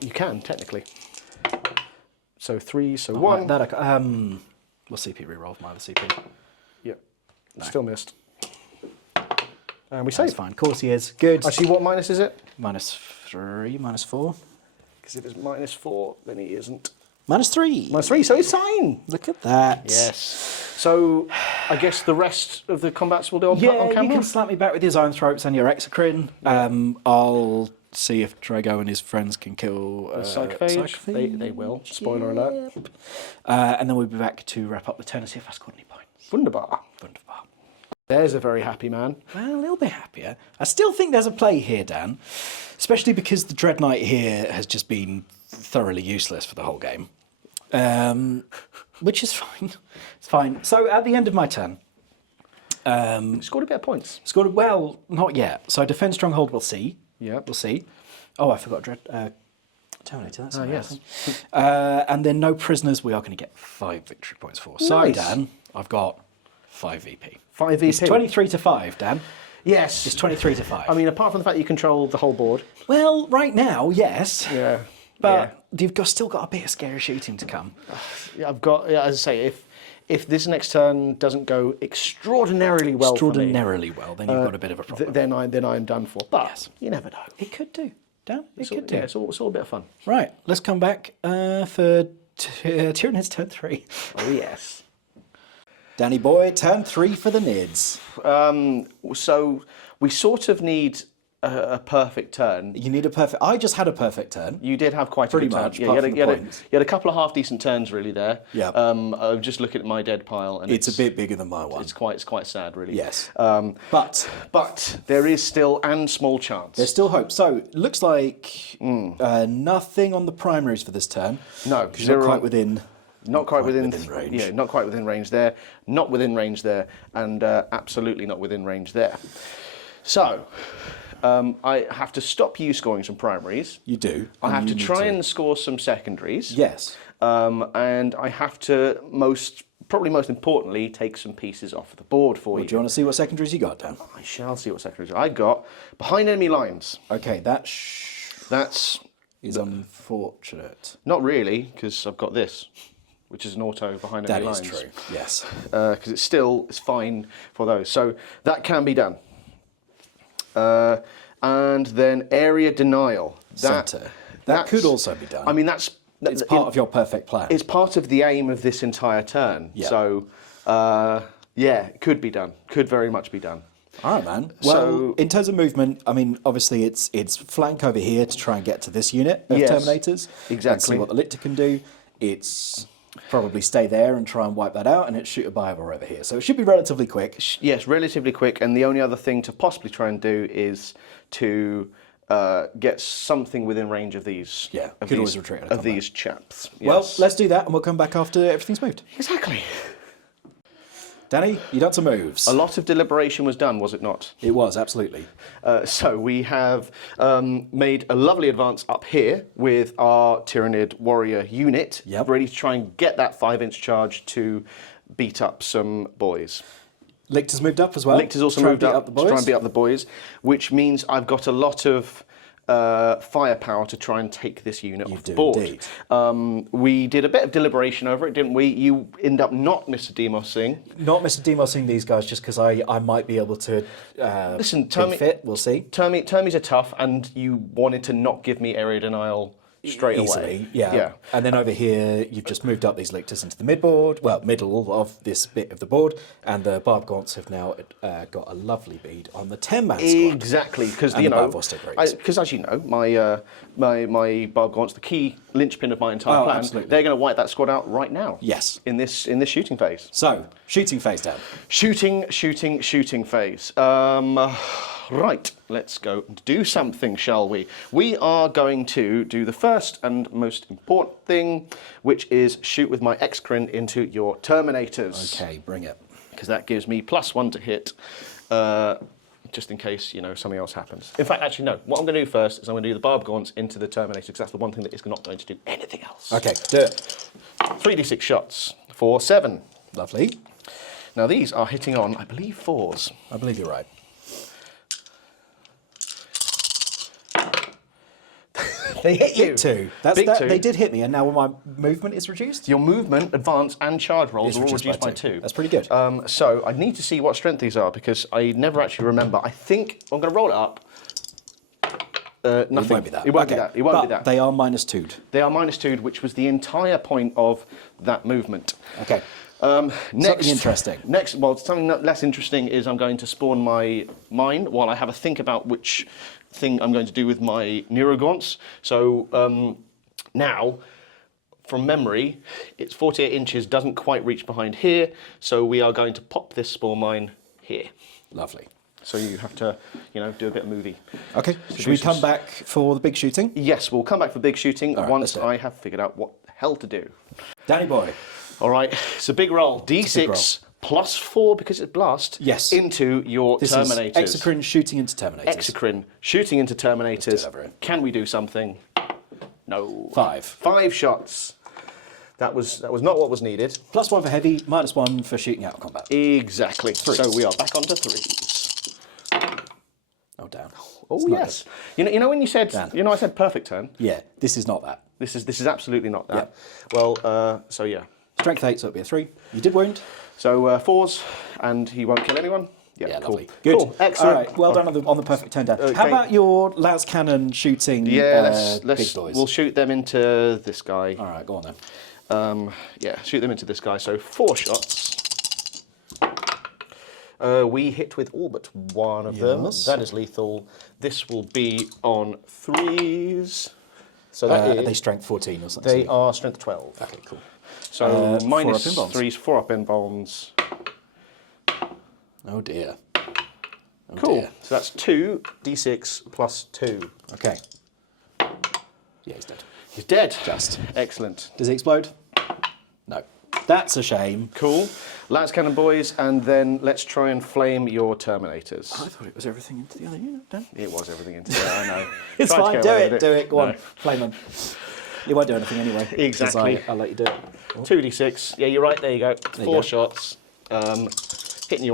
You can, technically. So 3, so 1. That we'll CP reroll my other CP. Yep. Still missed. And we That's save. fine. Of course he is. Good. Actually, what minus is it? -3, -4. Because if it's -4, then he isn't. -3. -3, so it's fine. Look at that. Yes. So I guess the rest of the combats we'll do on Yeah, camera. you can slap me back with your Zoenthropes and your Exocrine. I'll see if Draigo and his friends can kill Psychophage. They will. Spoiler alert. And then we'll be back to wrap up the turn and see if I scored any points. Wunderbar. Wonderful. There's a very happy man. Well, a little bit happier. I still think there's a play here, Dan. Especially because the Dreadknight here has just been thoroughly useless for the whole game. Which is fine. It's fine. So at the end of my turn... Scored a bit of points. Scored, well, not yet. So defend stronghold, we'll see. Yeah. We'll see. Oh, I forgot Terminator, that's yes. And then no prisoners, we are going to get 5 victory points for. So, Nice. Dan, I've got 5 VP. 5 VP. It's 23 to 5, Dan. Yes. It's 23 to 5. I mean, apart from the fact that you control the whole board. well, right now, yes. Yeah. But you've still got a bit of scary shooting to come. Yeah, I've got, as I say, if this next turn doesn't go extraordinarily well Extraordinarily well, then you've got a bit of a problem. then I'm done for. But Yes. you never know. It could do, Dan. It could do. Yeah, it's all a bit of fun. Right, let's come back for Tyranids turn 3. Oh, yes. Danny boy, turn 3 for the Nids. So we sort of need a perfect turn. You need a perfect... I just had a perfect turn. You did have quite Pretty a good much, turn. apart Yeah, from the you points. had a couple of half decent turns really there. Yeah. I'm just looking at my dead pile, and It's a bit bigger than my one. It's quite sad, really. Yes. But there is still small chance. There's still hope. So, looks like nothing on the primaries for this turn. No, because you're not quite within... Not quite within range. Yeah, not quite within range there. Not within range there, and absolutely not within range there. So, I have to stop you scoring some primaries. You do. I have and to you need try and score some secondaries. Yes. And I have to probably most importantly take some pieces off the board for you. Do you want to see what secondaries you got, Dan? I shall see what secondaries I got behind enemy lines. Okay, That's is unfortunate. not really, because I've got this, which is an auto behind enemy lines. That is true. Yes. Because it's fine for those. So that can be done. And then area denial. Centre. That could also be done. I mean, it's It's part of your perfect plan. It's part of the aim of this entire turn. Yeah. So, it could be done. Could very much be done. All right, man. Well, in terms of movement, I mean, obviously it's flank over here to try and get to this unit of Yes, Terminators. exactly. And see what the Lictor can do. It's probably stay there and try and wipe that out, and it's shoot a Biovore over here. So it should be relatively quick. Yes, relatively quick. And the only other thing to possibly try and do is to get something within range of these. Yeah, of could these, always retreat and of come these chaps. Well, Yes. let's do that, and we'll come back after everything's moved. Exactly. Danny, you done some moves. A lot of deliberation was done, was it not? It was, absolutely. So we have made a lovely advance up here with our Tyranid warrior unit, Yep. ready to try and get that 5-inch charge to beat up some boys. Lictor's moved up as well. Lictor's also Try and moved beat up the to try boys. and beat up the boys, which means I've got a lot of firepower to try and take this unit off the do board. indeed. We did a bit of deliberation over it, didn't we? You end up not Mr. Demosing. Not Mr. Demosing these guys just because I might be able to Listen, be fit. We'll see. Termies are tough, and you wanted to not give me area denial straight Easily, away. yeah. And then over here, you've just moved up these Lictors into the middle of this bit of the board, and the Barb Gaunts have now got a lovely bead on the 10-man squad. Exactly, because And you the know, Biovores take rates. because as you know, my Barb Gaunts, the key linchpin of my entire plan, absolutely. they're going to wipe that squad out right now. Yes. In this shooting phase. So, shooting phase down. Shooting phase. Right, let's go and do something, shall we? We are going to do the first and most important thing, which is shoot with my Exorcrine into your Terminators. Okay, bring it. Because that gives me +1 to hit, just in case, something else happens. In fact, actually, no. What I'm going to do first is I'm going to do the Barb Gaunts into the Terminators, because that's the one thing that is not going to do anything else. Okay, do it. 3d6 shots for 7. Lovely. Now, these are hitting on, I believe, 4s. I believe you're right. They hit you. Big 2. Big 2. They did hit me, and now my movement is reduced? Your movement, advance, and charge rolls It's are all reduced reduced by by two. 2. That's pretty good. So I need to see what strength these are because I never actually remember. I think I'm going to roll it up. Nothing. It won't be that. It won't be that. It won't be that. They are -2'd. They are -2'd, which was the entire point of that movement. Okay. Next, Something interesting. Well, something less interesting is I'm going to spawn my mine while I have a think about which thing I'm going to do with my Neurogaunts. So now, from memory, it's 48 inches, doesn't quite reach behind here, so we are going to pop this spawn mine here. Lovely. So you have to, do a bit of movie. Okay. Should we come back for the big shooting? Yes, we'll come back for big shooting right, once let's do it. I have figured out what the hell to do. Danny boy. All right, it's a big roll. D6 +4 because it's blast. Yes. Into your This Terminators. is Exocrine shooting into Terminators. Exocrine shooting into Terminators. over it. Can we do something? No. 5. 5 shots. That was not what was needed. +1 for heavy, -1 for shooting out of combat. Exactly. So we are back onto 3s. Oh, damn. Oh It's not yes. You know when you said Dan. I said perfect turn. Yeah, this is not that. This is absolutely not that. Well, so yeah. Strength 8, so it'll be a 3. You did wound. So 4s, and he won't kill anyone. Yeah, cool. lovely. Good. Cool. Excellent. All right, well done on the perfect turn down. Okay. How about your las cannon shooting Yeah, big boys? we'll shoot them into this guy. All right, go on then. Yeah, shoot them into this guy. So 4 shots. We hit with all but one of them. Yes. That is lethal. This will be on 3s. So that Are is, they strength 14 or something? they are strength 12. Okay, cool. So minus 4 up in bombs. 3s, 4 up in bombs. Oh dear. Oh Cool. dear. So that's 2 d6 plus 2. Okay. Yeah, he's dead. He's dead. Just. Excellent. Does he explode? No. That's a shame. Cool. Lance cannon boys, and then let's try and flame your Terminators. I thought it was everything into the other unit, Dan. It was everything into there, I know. It's Tried to fine. get Do away it. with Do it. Go No. on. Flame them. You won't do anything anyway. 'Cause Exactly. I'll let you do it. 2d6. Yeah, you're right. There you go. you 4 go. shots. Wounding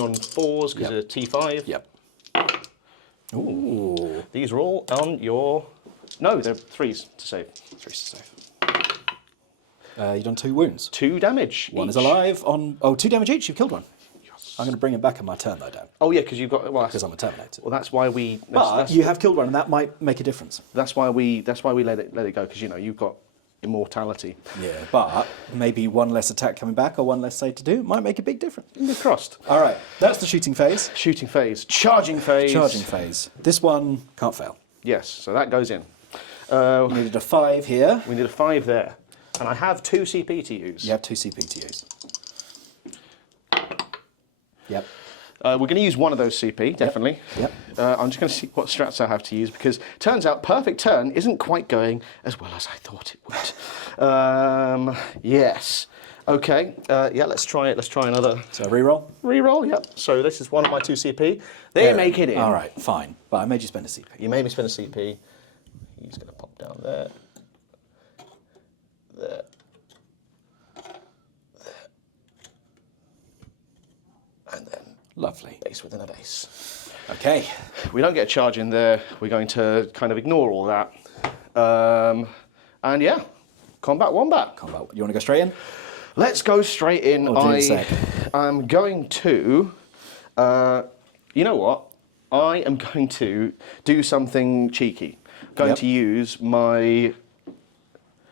on 4s because Yep. of T5. Yep. Ooh. These are all on your. No, they're 3s to save. 3's to save. You've done 2 wounds. 2 damage. One is each. alive on... Oh, 2 damage each. You've killed one. Yes. I'm going to bring him back on my turn, though, Dan. Oh yeah, because you've got. Well, Because I'm a Terminator. well, that's why we. But you have killed one, and that might make a difference. That's why we let it go because you've got immortality. Yeah. But maybe one less attack coming back or one less save to do might make a big difference. Fingers crossed. All right. That's the shooting phase. Shooting phase. Charging phase. Charging phase. This one can't fail. Yes, so that goes in. We needed a 5 here. We need a 5 there. And I have 2 CP to use. You have 2 CP to use. Yep. We're going to use one of those CP, definitely. Yep. I'm just going to see what strats I have to use because turns out perfect turn isn't quite going as well as I thought it would. Yes. Okay. Yeah, let's try it. Let's try another. So reroll. Reroll, yep. So this is one of my 2 CP. They make it in. All right, fine. But I made you spend a CP. You made me spend a CP. He's going to pop down there. There. And then Lovely. base within a base. Okay. We don't get a charge in there. We're going to kind of ignore all that. And yeah, combat wombat. Combat. You want to go straight in? Let's go straight in. Or do you sec? I'm going to, you know what? I am going to do something cheeky. I'm going Yep. to use my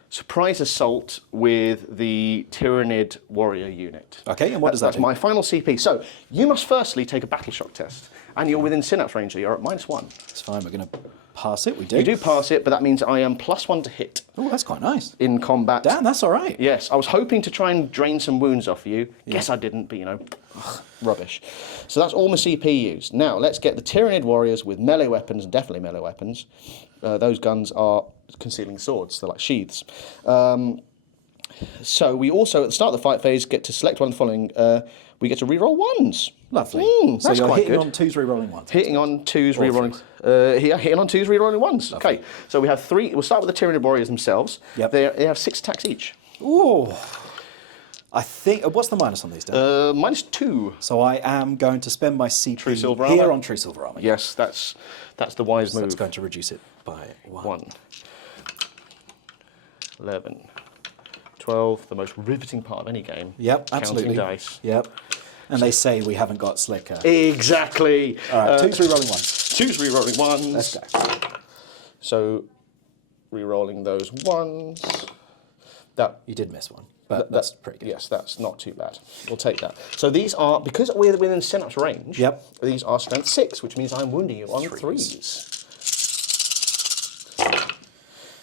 surprise assault with the Tyranid warrior unit. Okay, and what does that That's do? my final CP. So you must firstly take a battle shock test, and you're within synapse range. So you're at -1. It's fine. We're going to pass it. We do. You do pass it, but that means I am +1 to hit Oh, that's quite nice. in combat. Dan, that's all right. Yes, I was hoping to try and drain some wounds off you. Guess I didn't, but rubbish. So that's all my CP used. Now, let's get the Tyranid warriors with melee weapons, definitely melee weapons. Those guns are concealing swords, they're like sheaths. So we also, at the start of the fight phase, get to select one of the following. We get to reroll 1s. Lovely. So So you're quite hitting good. on 2s, rerolling 1s. Hitting on 2s, Or rerolling. Hitting on 2s, rerolling 1s. Okay, so we have 3. We'll start with the Tyranid warriors themselves. Yep. They have 6 attacks each. Ooh. I think. What's the minus on these, Dan? -2. So I am going to spend my CP True Silver here Armor? on True Silver Armor. Yes, that's the wise move. That's going to reduce it by 1. 11, 12, the most riveting part of any game. Yep, absolutely. Counting dice. Yep. And they say we haven't got slicker. Exactly. All right, 2's re-rolling 1s. 2's re-rolling 1s. Let's go. So, re-rolling those 1s. That You did miss one, but that's pretty good. Yes, that's not too bad. We'll take that. So these are, because we're within Synapse range, Yep. these are strength 6, which means I'm wounding you on 3s.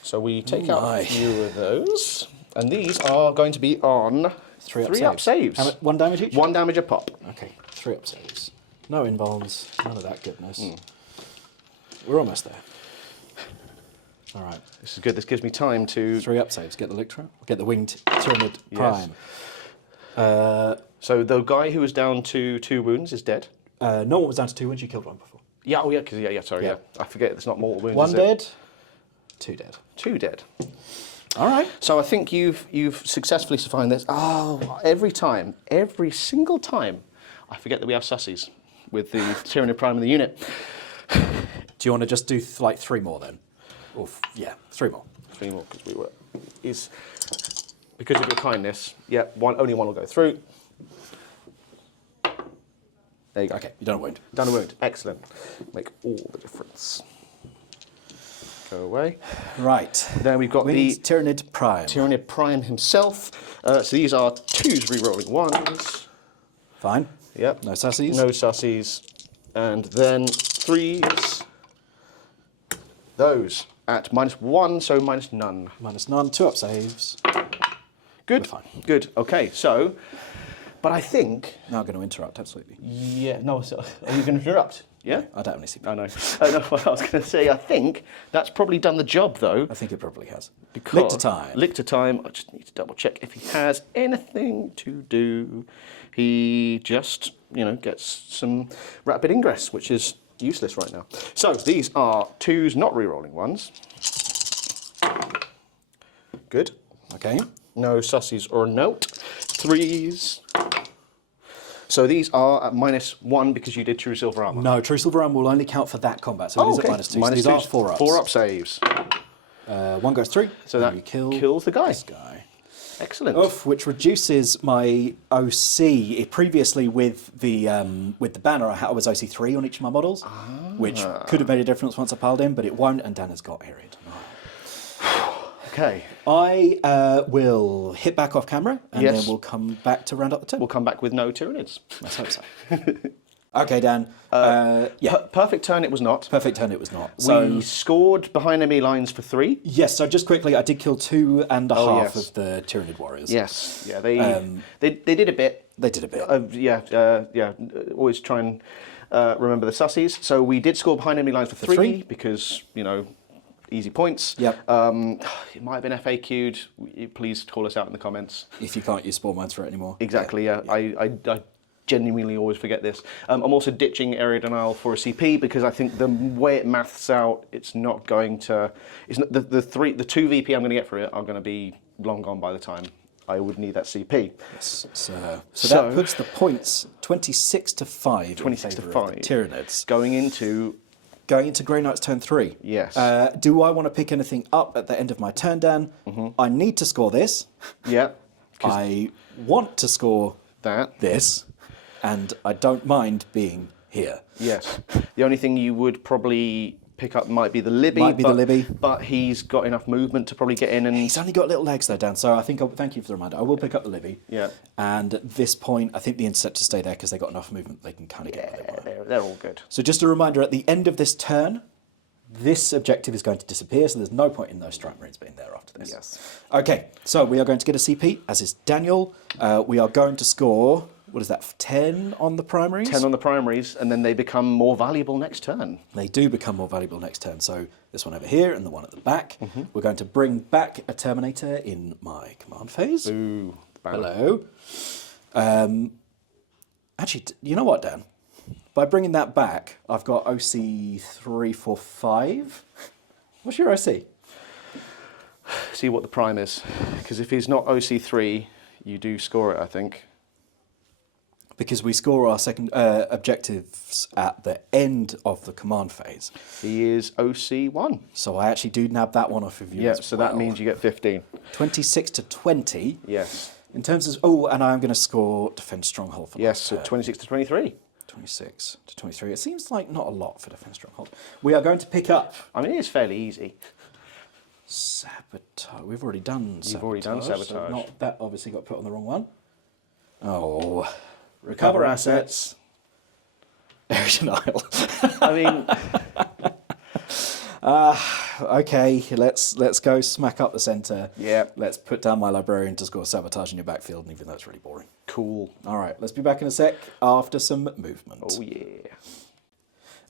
So we take out a few of those, and these are going to be on 3 up saves. How much, 1 damage each? 1 damage a pop. Okay, 3 up saves. No inbounds, none of that goodness. We're almost there. All right. This is good. This gives me time to... 3 up saves. Get the Lictor, get the Winged Tyranid Prime. So the guy who was down to 2 wounds is dead. No one was down to 2 wounds. You killed one before. Yeah, oh yeah, because sorry, Yeah. I forget it's not mortal wounds. 1 is it? dead, 2 dead. 2 dead. All right. So I think you've successfully survived this. Oh, every single time, I forget that we have sussies with the Tyranid Prime in the unit. Do you want to just do like 3 more then? Or yeah, 3 more. 3 more because because of your kindness. Yeah, only one will go through. There you go. Okay, you don't wound. Done a wound. Excellent. Make all the difference. Go away. Right. Then we've got Winged the Tyranid Prime. Tyranid Prime himself. So these are 2's re-rolling 1s. Fine. Yep. No sussies. No sussies. And then 3s. Those at -1, so minus none. Minus none. 2 up saves. Good. We're fine. Good. Okay, so, but I think... Now I'm going to interrupt, absolutely. Yeah, no, so, are you going to interrupt? Yeah? I don't have any CP. I know. I know what I was going to say. I think that's probably done the job, though. I think it probably has. Because Lictor time. Lictor time. I just need to double check if he has anything to do. He just, gets some rapid ingress, which is useless right now. So these are 2s, not re-rolling 1s. Good. Okay. No sussies or a note. 3s. So these are at -1 because you did True Silver Armor. No, True Silver Armor will only count for that combat, so it is at -2. So these are 4 ups. 4 up saves. 1 goes through. So that you kill kills the guy. This guy. Excellent. Oof, which reduces my OC. Previously with the banner, I was OC3 on each of my models, which could have made a difference once I piled in, but it won't, and Dan has got Harried. Okay. I will hit back off camera, and then we'll come back to round up the turn. We'll come back with no Tyranids. Let's hope so. Okay, Dan. Yeah. Perfect turn it was not. Perfect turn it was not. So, We scored behind enemy lines for 3. yes, so just quickly, I did kill 2.5 yes. of the Tyranid warriors. Yes. Yeah, they did a bit. They did a bit. Always try and remember the sussies. So we did score behind enemy lines for 3 because, easy points. Yep. It might have been FAQ'd. Please call us out in the comments. If you can't use spawn mines for it anymore. Exactly, yeah. I genuinely always forget this. I'm also ditching Area Denial for a CP because I think the way it maths out, it's not going to... It's not, the 2 VP I'm going to get for it are going to be long gone by the time I would need that CP. Yes, so that puts the points 26 to 5. 26 to 5. Tyranids. Going into Grey Knight's turn 3. Yes. Do I want to pick anything up at the end of my turn, Dan? I need to score this. Yeah. I want to score this, and I don't mind being here. Yes. The only thing you would probably pick up might be the Libby. But he's got enough movement to probably get in and... He's only got little legs though, Dan, so I think thank you for the reminder. I will pick up the Libby. Yeah. And at this point, I think the Interceptors stay there because they've got enough movement they can kind of get where they want. They're all good. So just a reminder, at the end of this turn, this objective is going to disappear, so there's no point in those Strike Marines being there after this. Yes. Okay, so we are going to get a CP, as is Daniel. We are going to score, what is that, 10 on the primaries? 10 on the primaries, and then they become more valuable next turn. They do become more valuable next turn. So this one over here and the one at the back. We're going to bring back a Terminator in my command phase. Ooh. Hello. Actually, you know what, Dan? By bringing that back, I've got OC 3, 4, 5. What's your OC? See what the prime is. Because if he's not OC3, You do score it, I think. Because we score our second objectives at the end of the command phase. He is OC1. So I actually do nab that one off of you. Yeah, as so well. that means you get 15. 26 to 20. Yes. In terms of, oh, and I'm going to score Defend Stronghold for Yes, so 26 to 23. 26 to 23. It seems like not a lot for Defend Stronghold. We are going to pick up I mean, it is fairly easy. Sabotage. We've already done sabotage. You've already done sabotage. So not, that obviously got put on the wrong one. Oh. Recover assets. Air denial. I mean, Okay, let's go smack up the centre. Yeah. Let's put down my Librarian to score sabotage in your backfield, and even though it's really boring. cool. All right, let's be back in a sec after some movement. Oh, yeah.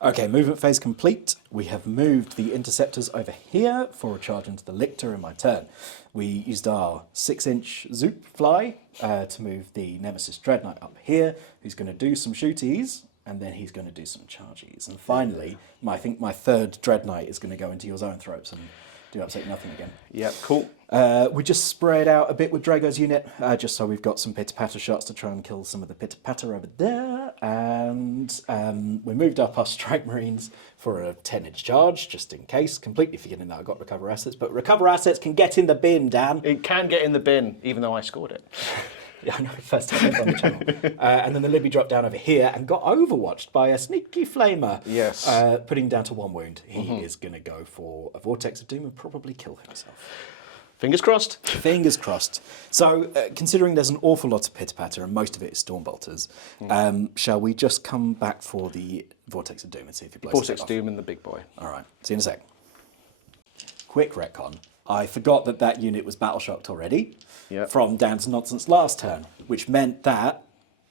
Okay, movement phase complete. We have moved the Interceptors over here for a charge into the Lictor in my turn. We used our 6-inch Zoop fly to move the Nemesis Dreadknight up here, who's going to do some shooties, and then he's going to do some charges. And finally, I think my third Dreadknight is going to go into your Zoenthropes and do absolutely nothing again. Yeah, cool. We just spread out a bit with Draigo's unit, just so we've got some pitter-patter shots to try and kill some of the pitter-patter over there. And we moved up our Strike Marines for a 10-inch charge, just in case, completely forgetting that I got Recover Assets. But Recover Assets can get in the bin, Dan. It can get in the bin, even though I scored it. Yeah, I know, first time ever on the channel. And then the Libby dropped down over here and got overwatched by a sneaky flamer. Yes. Putting him down to 1 wound. He is going to go for a Vortex of Doom and probably kill himself. Fingers crossed. Fingers crossed. So, considering there's an awful lot of pitter-patter and most of it is Stormbolters, shall we just come back for the Vortex of Doom and see if he blows Vortex it off? Doom and the big boy. All right, see you in a sec. Quick retcon. I forgot that unit was battle shocked already from Dan's nonsense last turn, which meant that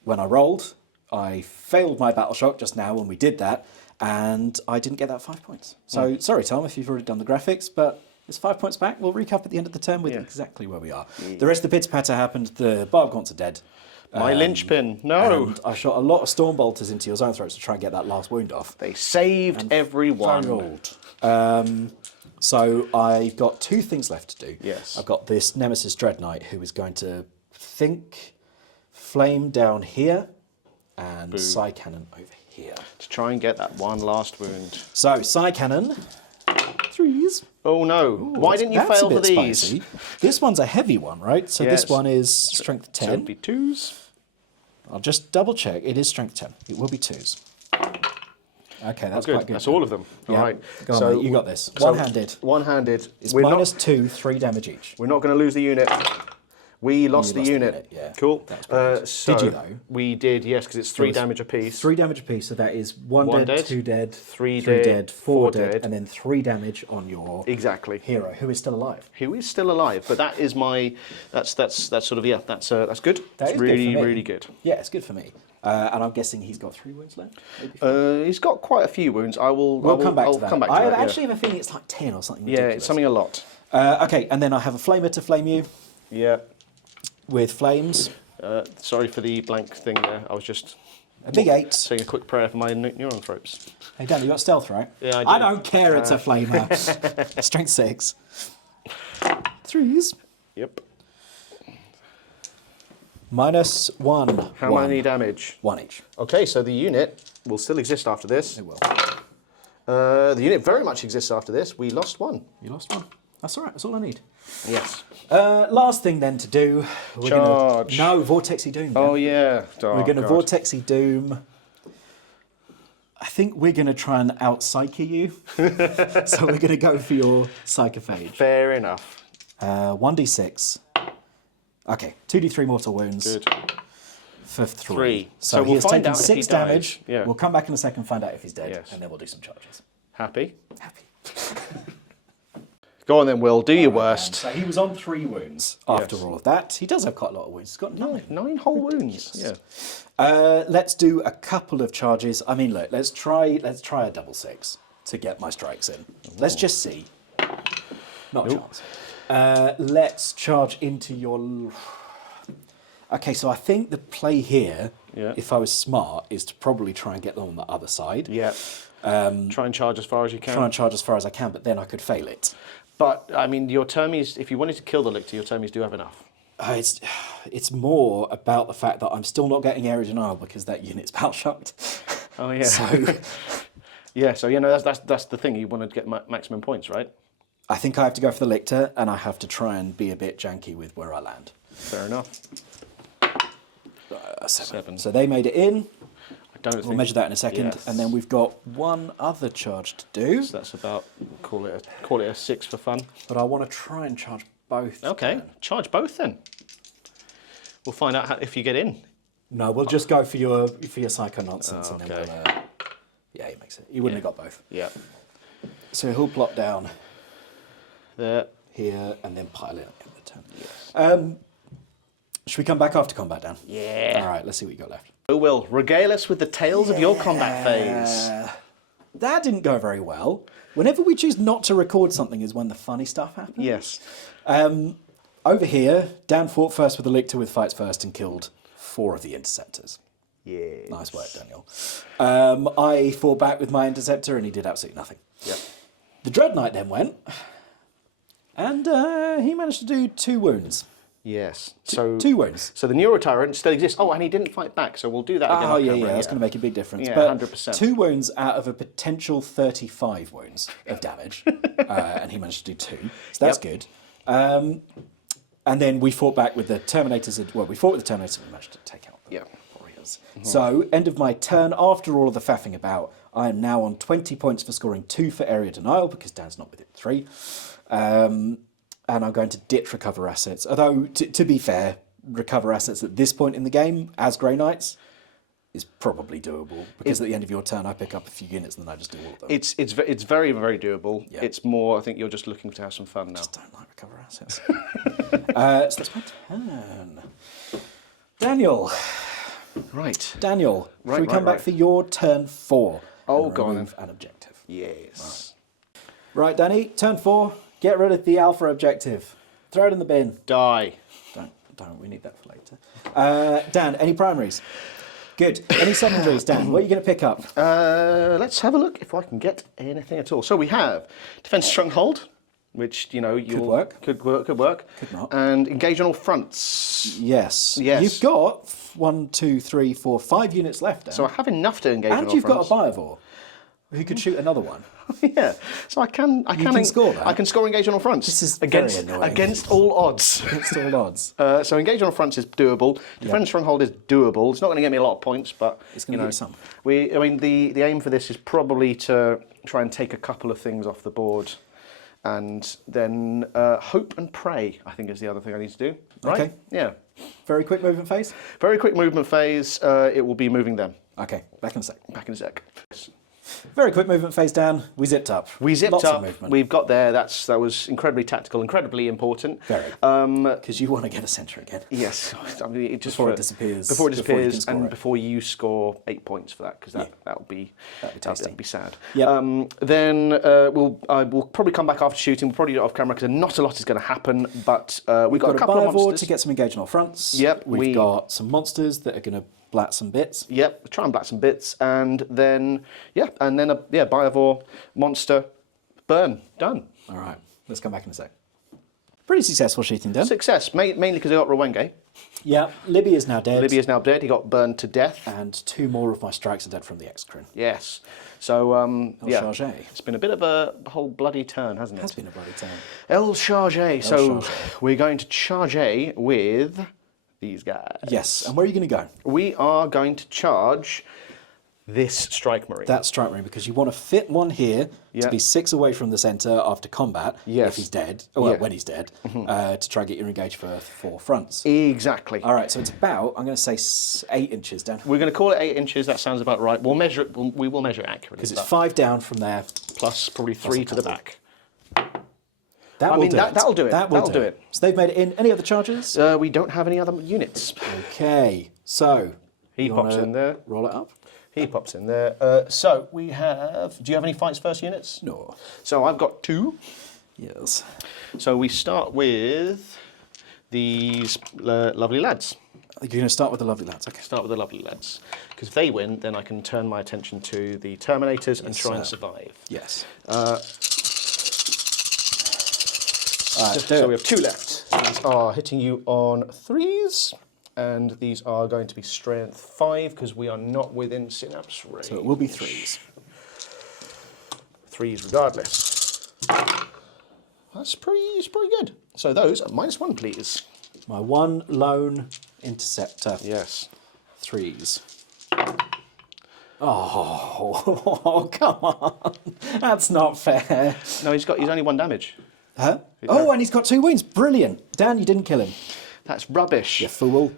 when I rolled, I failed my battle shock just now when we did that, and I didn't get that 5 points. So, sorry, Tom, if you've already done the graphics, but it's 5 points back. We'll recap at the end of the turn with exactly where we are. The rest of the pitter-patter happened. The Barb Gaunts are dead. My linchpin, no. And I shot a lot of Stormbolters into your Zoenthropes to try and get that last wound off. They saved everyone. Failed. So I've got 2 things left to do. Yes. I've got this Nemesis Dreadknight who is going to flame down here and Psy Cannon over here. To try and get that one last wound. So Psy Cannon, 3s. Oh no! Why didn't you That's fail a for bit these? spicy. This one's a heavy one, right? So this Yes. one is strength 10. So it'd be 2s. I'll just double check. It is strength 10. It will be 2s. Okay, that's quite good. That's all of them. Yeah. All right. Go on, mate, you got this. One-handed. One-handed. It's We're minus not, 2, 3 damage each. We're not going to lose the unit. We lost the lost the unit. unit, yeah. Cool. That's brilliant. So Did you though? We did, yes, because it's 3 damage apiece. 3 damage apiece, so that is 1 One dead, dead, 2 dead, 3 3 dead, dead, 4 4 dead, dead. and then 3 damage on your Exactly. hero, who is still alive. Who is still alive? But that is my. That's sort of that's good. That It's is really good for me. really good. Yeah, it's good for me. And I'm guessing he's got 3 wounds left? Maybe He's got quite a few wounds. We'll come back to that. Come back to I that, yeah. actually have a feeling it's like 10 or something Yeah, ridiculous. it's something a lot. Okay, and then I have a flamer to flame you Yeah. with flames. Sorry for the blank thing there. I was just A big 8. saying a quick prayer for my Zoenthropes. Hey, Dan, you got stealth, right? Yeah, I do. I don't care, it's a flamer. Strength 6. 3s. Yep. Minus 1. How many damage? 1 each. Okay, so the unit will still exist after this. It will. The unit very much exists after this. We lost 1. You lost 1. That's all right. That's all I need. Yes. Last thing then to do. Charge. No, Vortexy Doom. Oh Dan. yeah. Oh, We're going to God. Vortexy Doom. I think we're going to try and out-psyche you. So we're going to go for your Psychophage. Fair enough. 1d6. Okay, 2d3 mortal wounds. Good. For 3. 3. So So he we'll has find taken out if 6 he dies. damage. Yeah. We'll come back in a second and find out if he's dead. Yes. And then we'll do some charges. Happy. Happy. Go on then, Will. Do your worst. So he was on 3 wounds after Yes. all of that. He does have quite a lot of wounds. He's got 9. 9 whole wounds. Yeah. Let's do a couple of charges. I mean, look, let's try a double 6 to get my strikes in. Let's just see. Not a chance. Let's charge into your... Okay, so I think the play here, if I was smart, is to probably try and get them on the other side. Yeah. Try and charge as far as you can. Try and charge as far as I can, but then I could fail it. But, I mean, your Termies, if you wanted to kill the Lictor, your Termies do have enough. It's more about the fact that I'm still not getting area denial because that unit's battle shocked. Oh yeah. So yeah. So you know that's the thing. You want to get maximum points, right? I think I have to go for the Lictor, and I have to try and be a bit janky with where I land. Fair enough. 7. So they made it in. We'll measure that in a second, yes. and then we've got one other charge to do. So that's about call it a 6 for fun. But I want to try and charge both. Okay, then. charge both then. We'll find out if you get in. No, we'll just go for your psycho nonsense, and then okay. we'll. Yeah, he makes it. He wouldn't have got both. Yeah. So he'll plot down there, here, and then pile it on the turn. Yes. Should we come back after combat, Dan? Yeah. All right, let's see what you got left. Who will regale us with the tales of your combat phase? That didn't go very well. Whenever we choose not to record something is when the funny stuff happens. Yes. Over here, Dan fought first with the Lictor with fights first and killed 4 of the Interceptors. Yeah. Nice work, Daniel. I fought back with my Interceptor and he did absolutely nothing. Yep. The Dreadknight then went, and he managed to do 2 wounds. Yes. So 2 wounds. So the Neurotyrant still exists. Oh, and he didn't fight back, so we'll do that again. Oh, yeah, that's going to make a big difference. Yeah, but 100%. 2 wounds out of a potential 35 wounds of damage, and he managed to do 2. So that's good. And then we fought back with the Terminators. Well, we fought with the Terminators and we managed to take out the Warriors. Mm-hmm. So, end of my turn, after all of the faffing about, I am now on 20 points for scoring 2 for area denial, because Dan's not within 3. And I'm going to ditch recover assets. Although, to be fair, recover assets at this point in the game, as Grey Knights, is probably doable. Because at the end of your turn, I pick up a few units and then I just do all of them. It's very, very doable. Yeah. It's more, I think you're just looking to have some fun now. I just don't like recover assets. So that's my turn. Daniel. Right. Daniel, should we come back for your turn 4? Oh, go on. Remove an objective. Yes. Right, Danny, turn 4. Get rid of the alpha objective. Throw it in the bin. Die. Don't. We need that for later. Dan, any primaries? Good. Any secondaries, Dan? What are you going to pick up? Let's have a look if I can get anything at all. So we have Defense Stronghold, which, you know, Could work. Could work. Could not. And Engage on all fronts. Yes. Yes. You've got 1, 2, 3, 4, 5 units left, Dan. So I have enough to engage on all and you've got a fronts. Biovore who could shoot another one. Yeah. So I can score that? I can score Engage on all fronts. This is very annoying. Against all odds. Against all odds. So Engage on all fronts is doable. Defend Stronghold is doable. It's not going to get me a lot of points, but It's going to get you some. The aim for this is probably to try and take a couple of things off the board, and then hope and pray, I think, is the other thing I need to do. Right? Okay. Yeah. Very quick movement phase? Very quick movement phase. It will be moving them. Okay, back in a sec. Back in a sec. Very quick movement phase, Dan. We zipped up. Lots Of up. movement. We've got there. That was incredibly tactical, incredibly important. Very. Because you want to get a centre again. Yes. I mean, it just Before it disappears. Before it Before you can disappears, score and it. before you score 8 points for that, because that'll be tasty. that'll be sad. Yep. Then we'll probably come back after shooting. We'll probably do it off camera because not a lot is going to happen. But we've got a couple of Biovore monsters to get some engage on all fronts. Yep, We've got some monsters that are going to blat some bits. Yep, try and black some bits, and then a Biovore monster, burn, done. All right, let's come back in a sec. Pretty successful shooting done. Success, mainly because I got Rowenge. Yeah, Libby is now dead. Libby is now dead. He got burned to death. And 2 more of my strikes are dead from the Exorcrine. Yes. So Charge. it's been a bit of a whole bloody turn, hasn't it? It has been a bloody turn. El Charge. So Charge. we're going to charge with these guys. Yes, and where are you going to go? We are going to charge this Strike Marine. That Strike Marine, because you want to fit one here to be 6 away from the centre after combat, if he's dead, when he's dead, to try and get your engage for 4 fronts. Exactly. All right, so it's about, I'm going to say 8 inches down. We're going to call it 8 inches, that sounds about right. We'll measure it, we will measure it accurately. Because it's 5 down from there. Plus probably 3 to the back. That'll do it. That'll do it. So they've made it in. Any other charges? We don't have any other units. Okay, so He pops in there. Roll it up. He pops in there. So we have. Do you have any fights first units? No. So I've got 2. Yes. So we start with these lovely lads. You're going to start with the lovely lads. Okay. Start with the lovely lads. Because if they win, then I can turn my attention to the Terminators and try and survive. Yes. So we have 2 left. These are hitting you on 3s, and these are going to be strength 5 because we are not within synapse range. So it will be 3s. 3s regardless. That's pretty good. So those are -1, please. My 1 lone interceptor. Yes. 3s. Oh, come on. That's not fair. No, he's only 1 damage. Huh? Oh, and he's got 2 wounds. Brilliant. Dan, you didn't kill him. That's rubbish. You fool.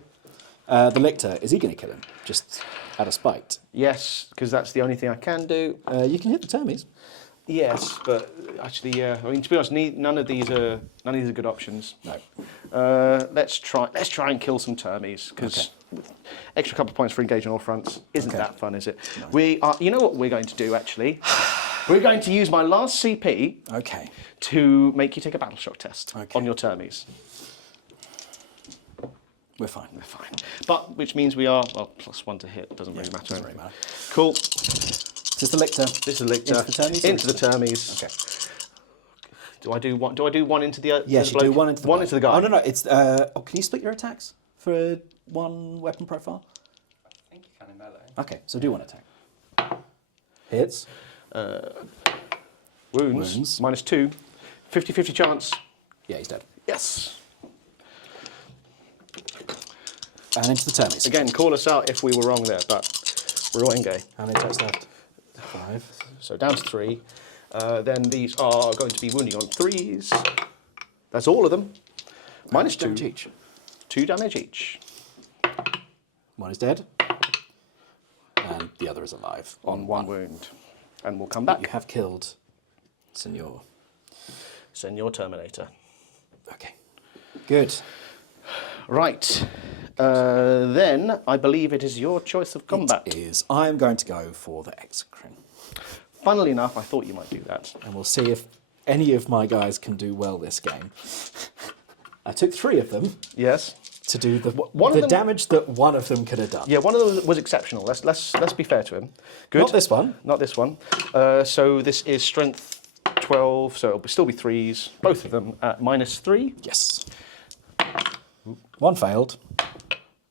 The Lictor, is he going to kill him? Just out of spite? Yes, because that's the only thing I can do. You can hit the Termies. Yes, but actually, yeah. I mean, to be honest, none of these are good options. No. Let's try and kill some Termies because extra couple of points for engage on all fronts isn't that fun, is it? No. We are. You know what we're going to do actually? We're going to use my last CP. Okay. To make you take a battle shock test on your Termies. We're fine. We're fine. But which means we are +1 to hit. Doesn't really matter. Doesn't really matter. Cool. This is the Lictor. This is the Lictor. Into the Termies. Into the Termies. Okay. Do I do one into the? Yes, you do one into the. One into the guy. Oh no, it's. Can you split your attacks for 1 weapon profile? I think you can in melee. Okay, so do 1 attack. Hits. Wounds. -2. 50-50 chance. Yeah, he's dead. Yes. And into the Termies. Again, call us out if we were wrong there, but we're all engaged. How many attacks left? 5. So down to 3. Then these are going to be wounding on 3s. That's all of them. -2. Damage each. 2 damage each. 1 is dead. And the other is alive. On 1 wound. And we'll come back. You have killed Senor. Senor Terminator. Okay. Good. Right. Then I believe it is your choice of combat. It is. I am going to go for the Exorcrine. Funnily enough, I thought you might do that. And we'll see if any of my guys can do well this game. I took 3 of them. Yes. To do the them, damage that one of them could have done. Yeah, one of them was exceptional. Let's be fair to him. Good. Not this one. Not this one. So this is strength 12, so it'll still be 3s. Both of them at -3. Yes. 1 failed.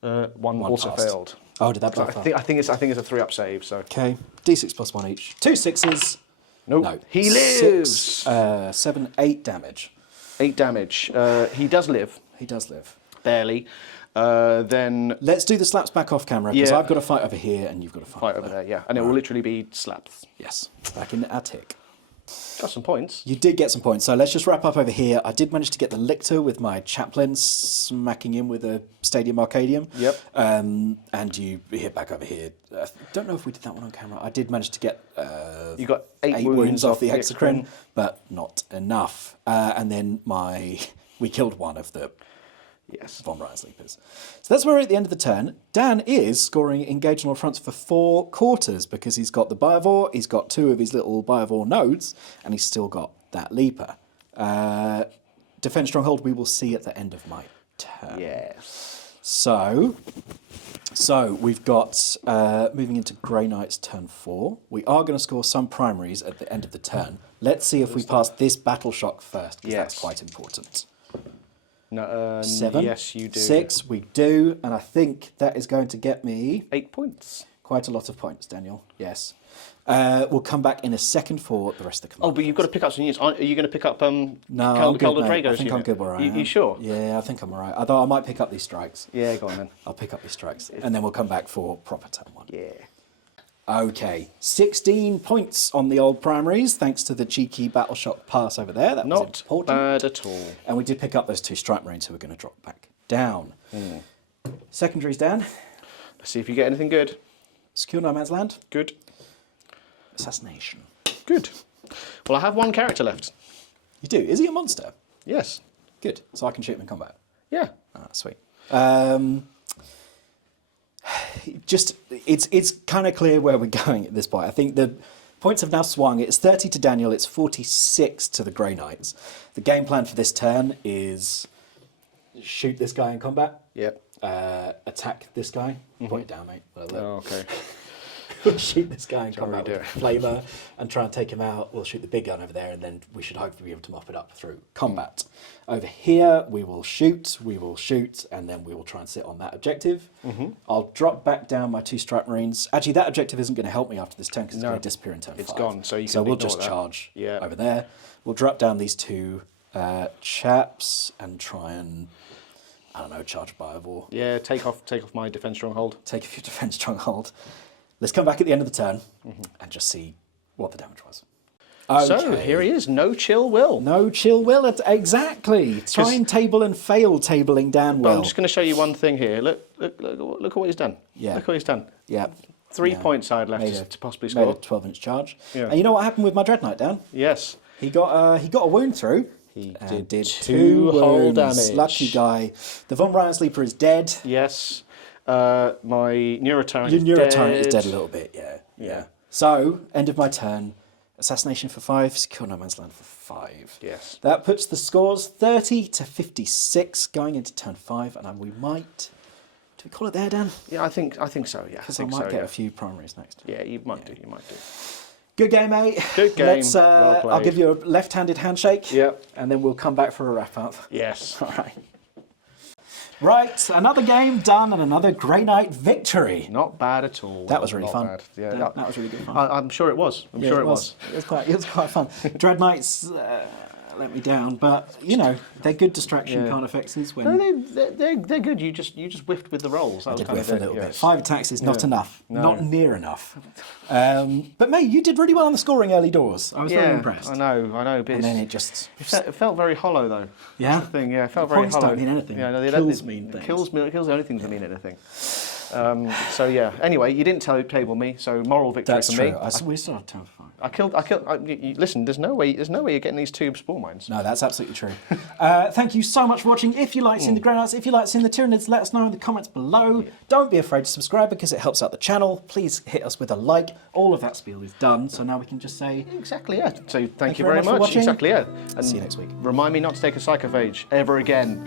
One also passed. failed. Oh, did that both fail? I think it's a 3-up save. So okay. D6 plus 1 each. 2 6s. Nope. No. He lives. 6, 7, 8 damage. 8 damage. He does live. He does live. Barely. Then let's do the slaps back off camera because Yeah. I've got to fight over here and you've got to fight over there. Yeah, and it will literally be slaps. Yes, back in the attic. Got some points. You did get some points, so let's just wrap up over here. I did manage to get the Lictor with my Chaplain smacking in with a Stadium Arcadium. Yep. And you hit back over here. Don't know if we did that one on camera. I did manage to get you got 8 wounds off the Exorcrine, but not enough. And then we killed one of the Von Ryan Sleepers. So that's where we're at the end of the turn. Dan is scoring engage on all fronts for 4 quarters because he's got the Biovore, he's got 2 of his little Biovore nodes, and he's still got that Leaper. Defend Stronghold we will see at the end of my turn. Yes. So we've got, moving into Grey Knight's turn 4, we are going to score some primaries at the end of the turn. Let's see if we pass this battle shock first, because that's quite important. No, 7. Yes, you do. 6, we do, and I think that is going to get me 8 points. Quite a lot of points, Daniel. Yes. We'll come back in a second for the rest of the command. Oh, but you've got to pick up some units. Are you going to pick up no, I'm good, Kaldor mate. Draigo's I think I'm good where I am. You sure? Yeah, I think I'm all right. Although I might pick up these strikes. Yeah, go on then. I'll pick up these strikes, and then we'll come back for proper turn 1. Yeah. Okay, 16 points on the old primaries, thanks to the cheeky battle shock pass over there. That was Not important. bad at all. And we did pick up those 2 strike marines who are going to drop back down. Secondaries, Dan. Let's see if you get anything good. Secure no man's land. Good. Assassination. Good. Well, I have 1 character left. You do? Is he a monster? Yes. Good. So I can shoot him in combat. Yeah. Ah, sweet. Just it's kind of clear where we're going at this point. I think the points have now swung. It's 30 to Daniel. It's 46 to the Grey Knights. The game plan for this turn is shoot this guy in combat. Yep. Attack this guy. Point it down, mate. Oh, okay. we'll shoot this guy in combat do with a flamer and try and take him out. We'll shoot the big gun over there, and then we should hopefully be able to mop it up through combat. Over here, we will shoot, and then we will try and sit on that objective. I'll drop back down my 2 strike marines. Actually, that objective isn't going to help me after this turn because it's going to disappear in turn 5. It's gone, so you can we'll ignore just that. charge Yeah. over there. We'll drop down these 2 chaps and try and, I don't know, charge a Biovore. Yeah, take off my defense stronghold. Take a few defense stronghold. Let's come back at the end of the turn and just see what the damage was. So here he is, no chill will. No chill will, exactly. Try and table and fail tabling Dan will. I'm just going to show you one thing here. Look at what he's done. Yeah. Look what he's done. Yeah. 3 points I had left to possibly Made score. a 12-inch charge. Yeah. And you know what happened with my Dreadknight, Dan? Yes. He got a wound through. He and did 2 hull wounds. damage. Lucky guy. The Von Ryan Sleeper is dead. Yes. My Neuroturret Your is Neuroturret is dead. dead a little bit, yeah. So, end of my turn. Assassination for 5, secure no man's land for 5. Yes. That puts the scores 30 to 56 going into turn 5, and we might. Do we call it there, Dan? Yeah, I think so. Yeah, Because I might get a few primaries next. Yeah, you might do. Good game, mate. Good game. Let's. Well played. I'll give you a left-handed handshake. Yep. And then we'll come back for a wrap-up. Yes. All right. Right, another game done and another Grey Knight victory. Not bad at all. That was really Not fun. bad. Yeah, that was really good fun. I'm sure it was. I'm sure it was. It was quite fun. Dreadknights let me down, but you know they're good distraction kind of effects. When No, they're good. You just whiffed with the rolls. I That was did kind whiff of a little it, bit. yes. 5 attacks is not enough. No. Not near enough. But mate, you did really well on the scoring early doors. I was very impressed. I know. But And then it felt very hollow though. Yeah? That's the thing. Yeah, it felt very Points hollow. don't mean anything. Yeah, no, Kills mean things. Kills the only things that mean anything. So yeah. Anyway, you didn't table me, so moral victory That's for true. me. We still have time for 5. Listen, there's no way you're getting these 2 spore mines. No, that's absolutely true. Thank you so much for watching. If you like seeing the Grey Knights, if you like seeing the Tyranids, let us know in the comments below. Yeah. Don't be afraid to subscribe because it helps out the channel. Please hit us with a like. All of that spiel is done, so now we can just say... Exactly, yeah. So thank you very very much for much. watching. Exactly, yeah. And see you next week. Remind me not to take a psychophage ever again.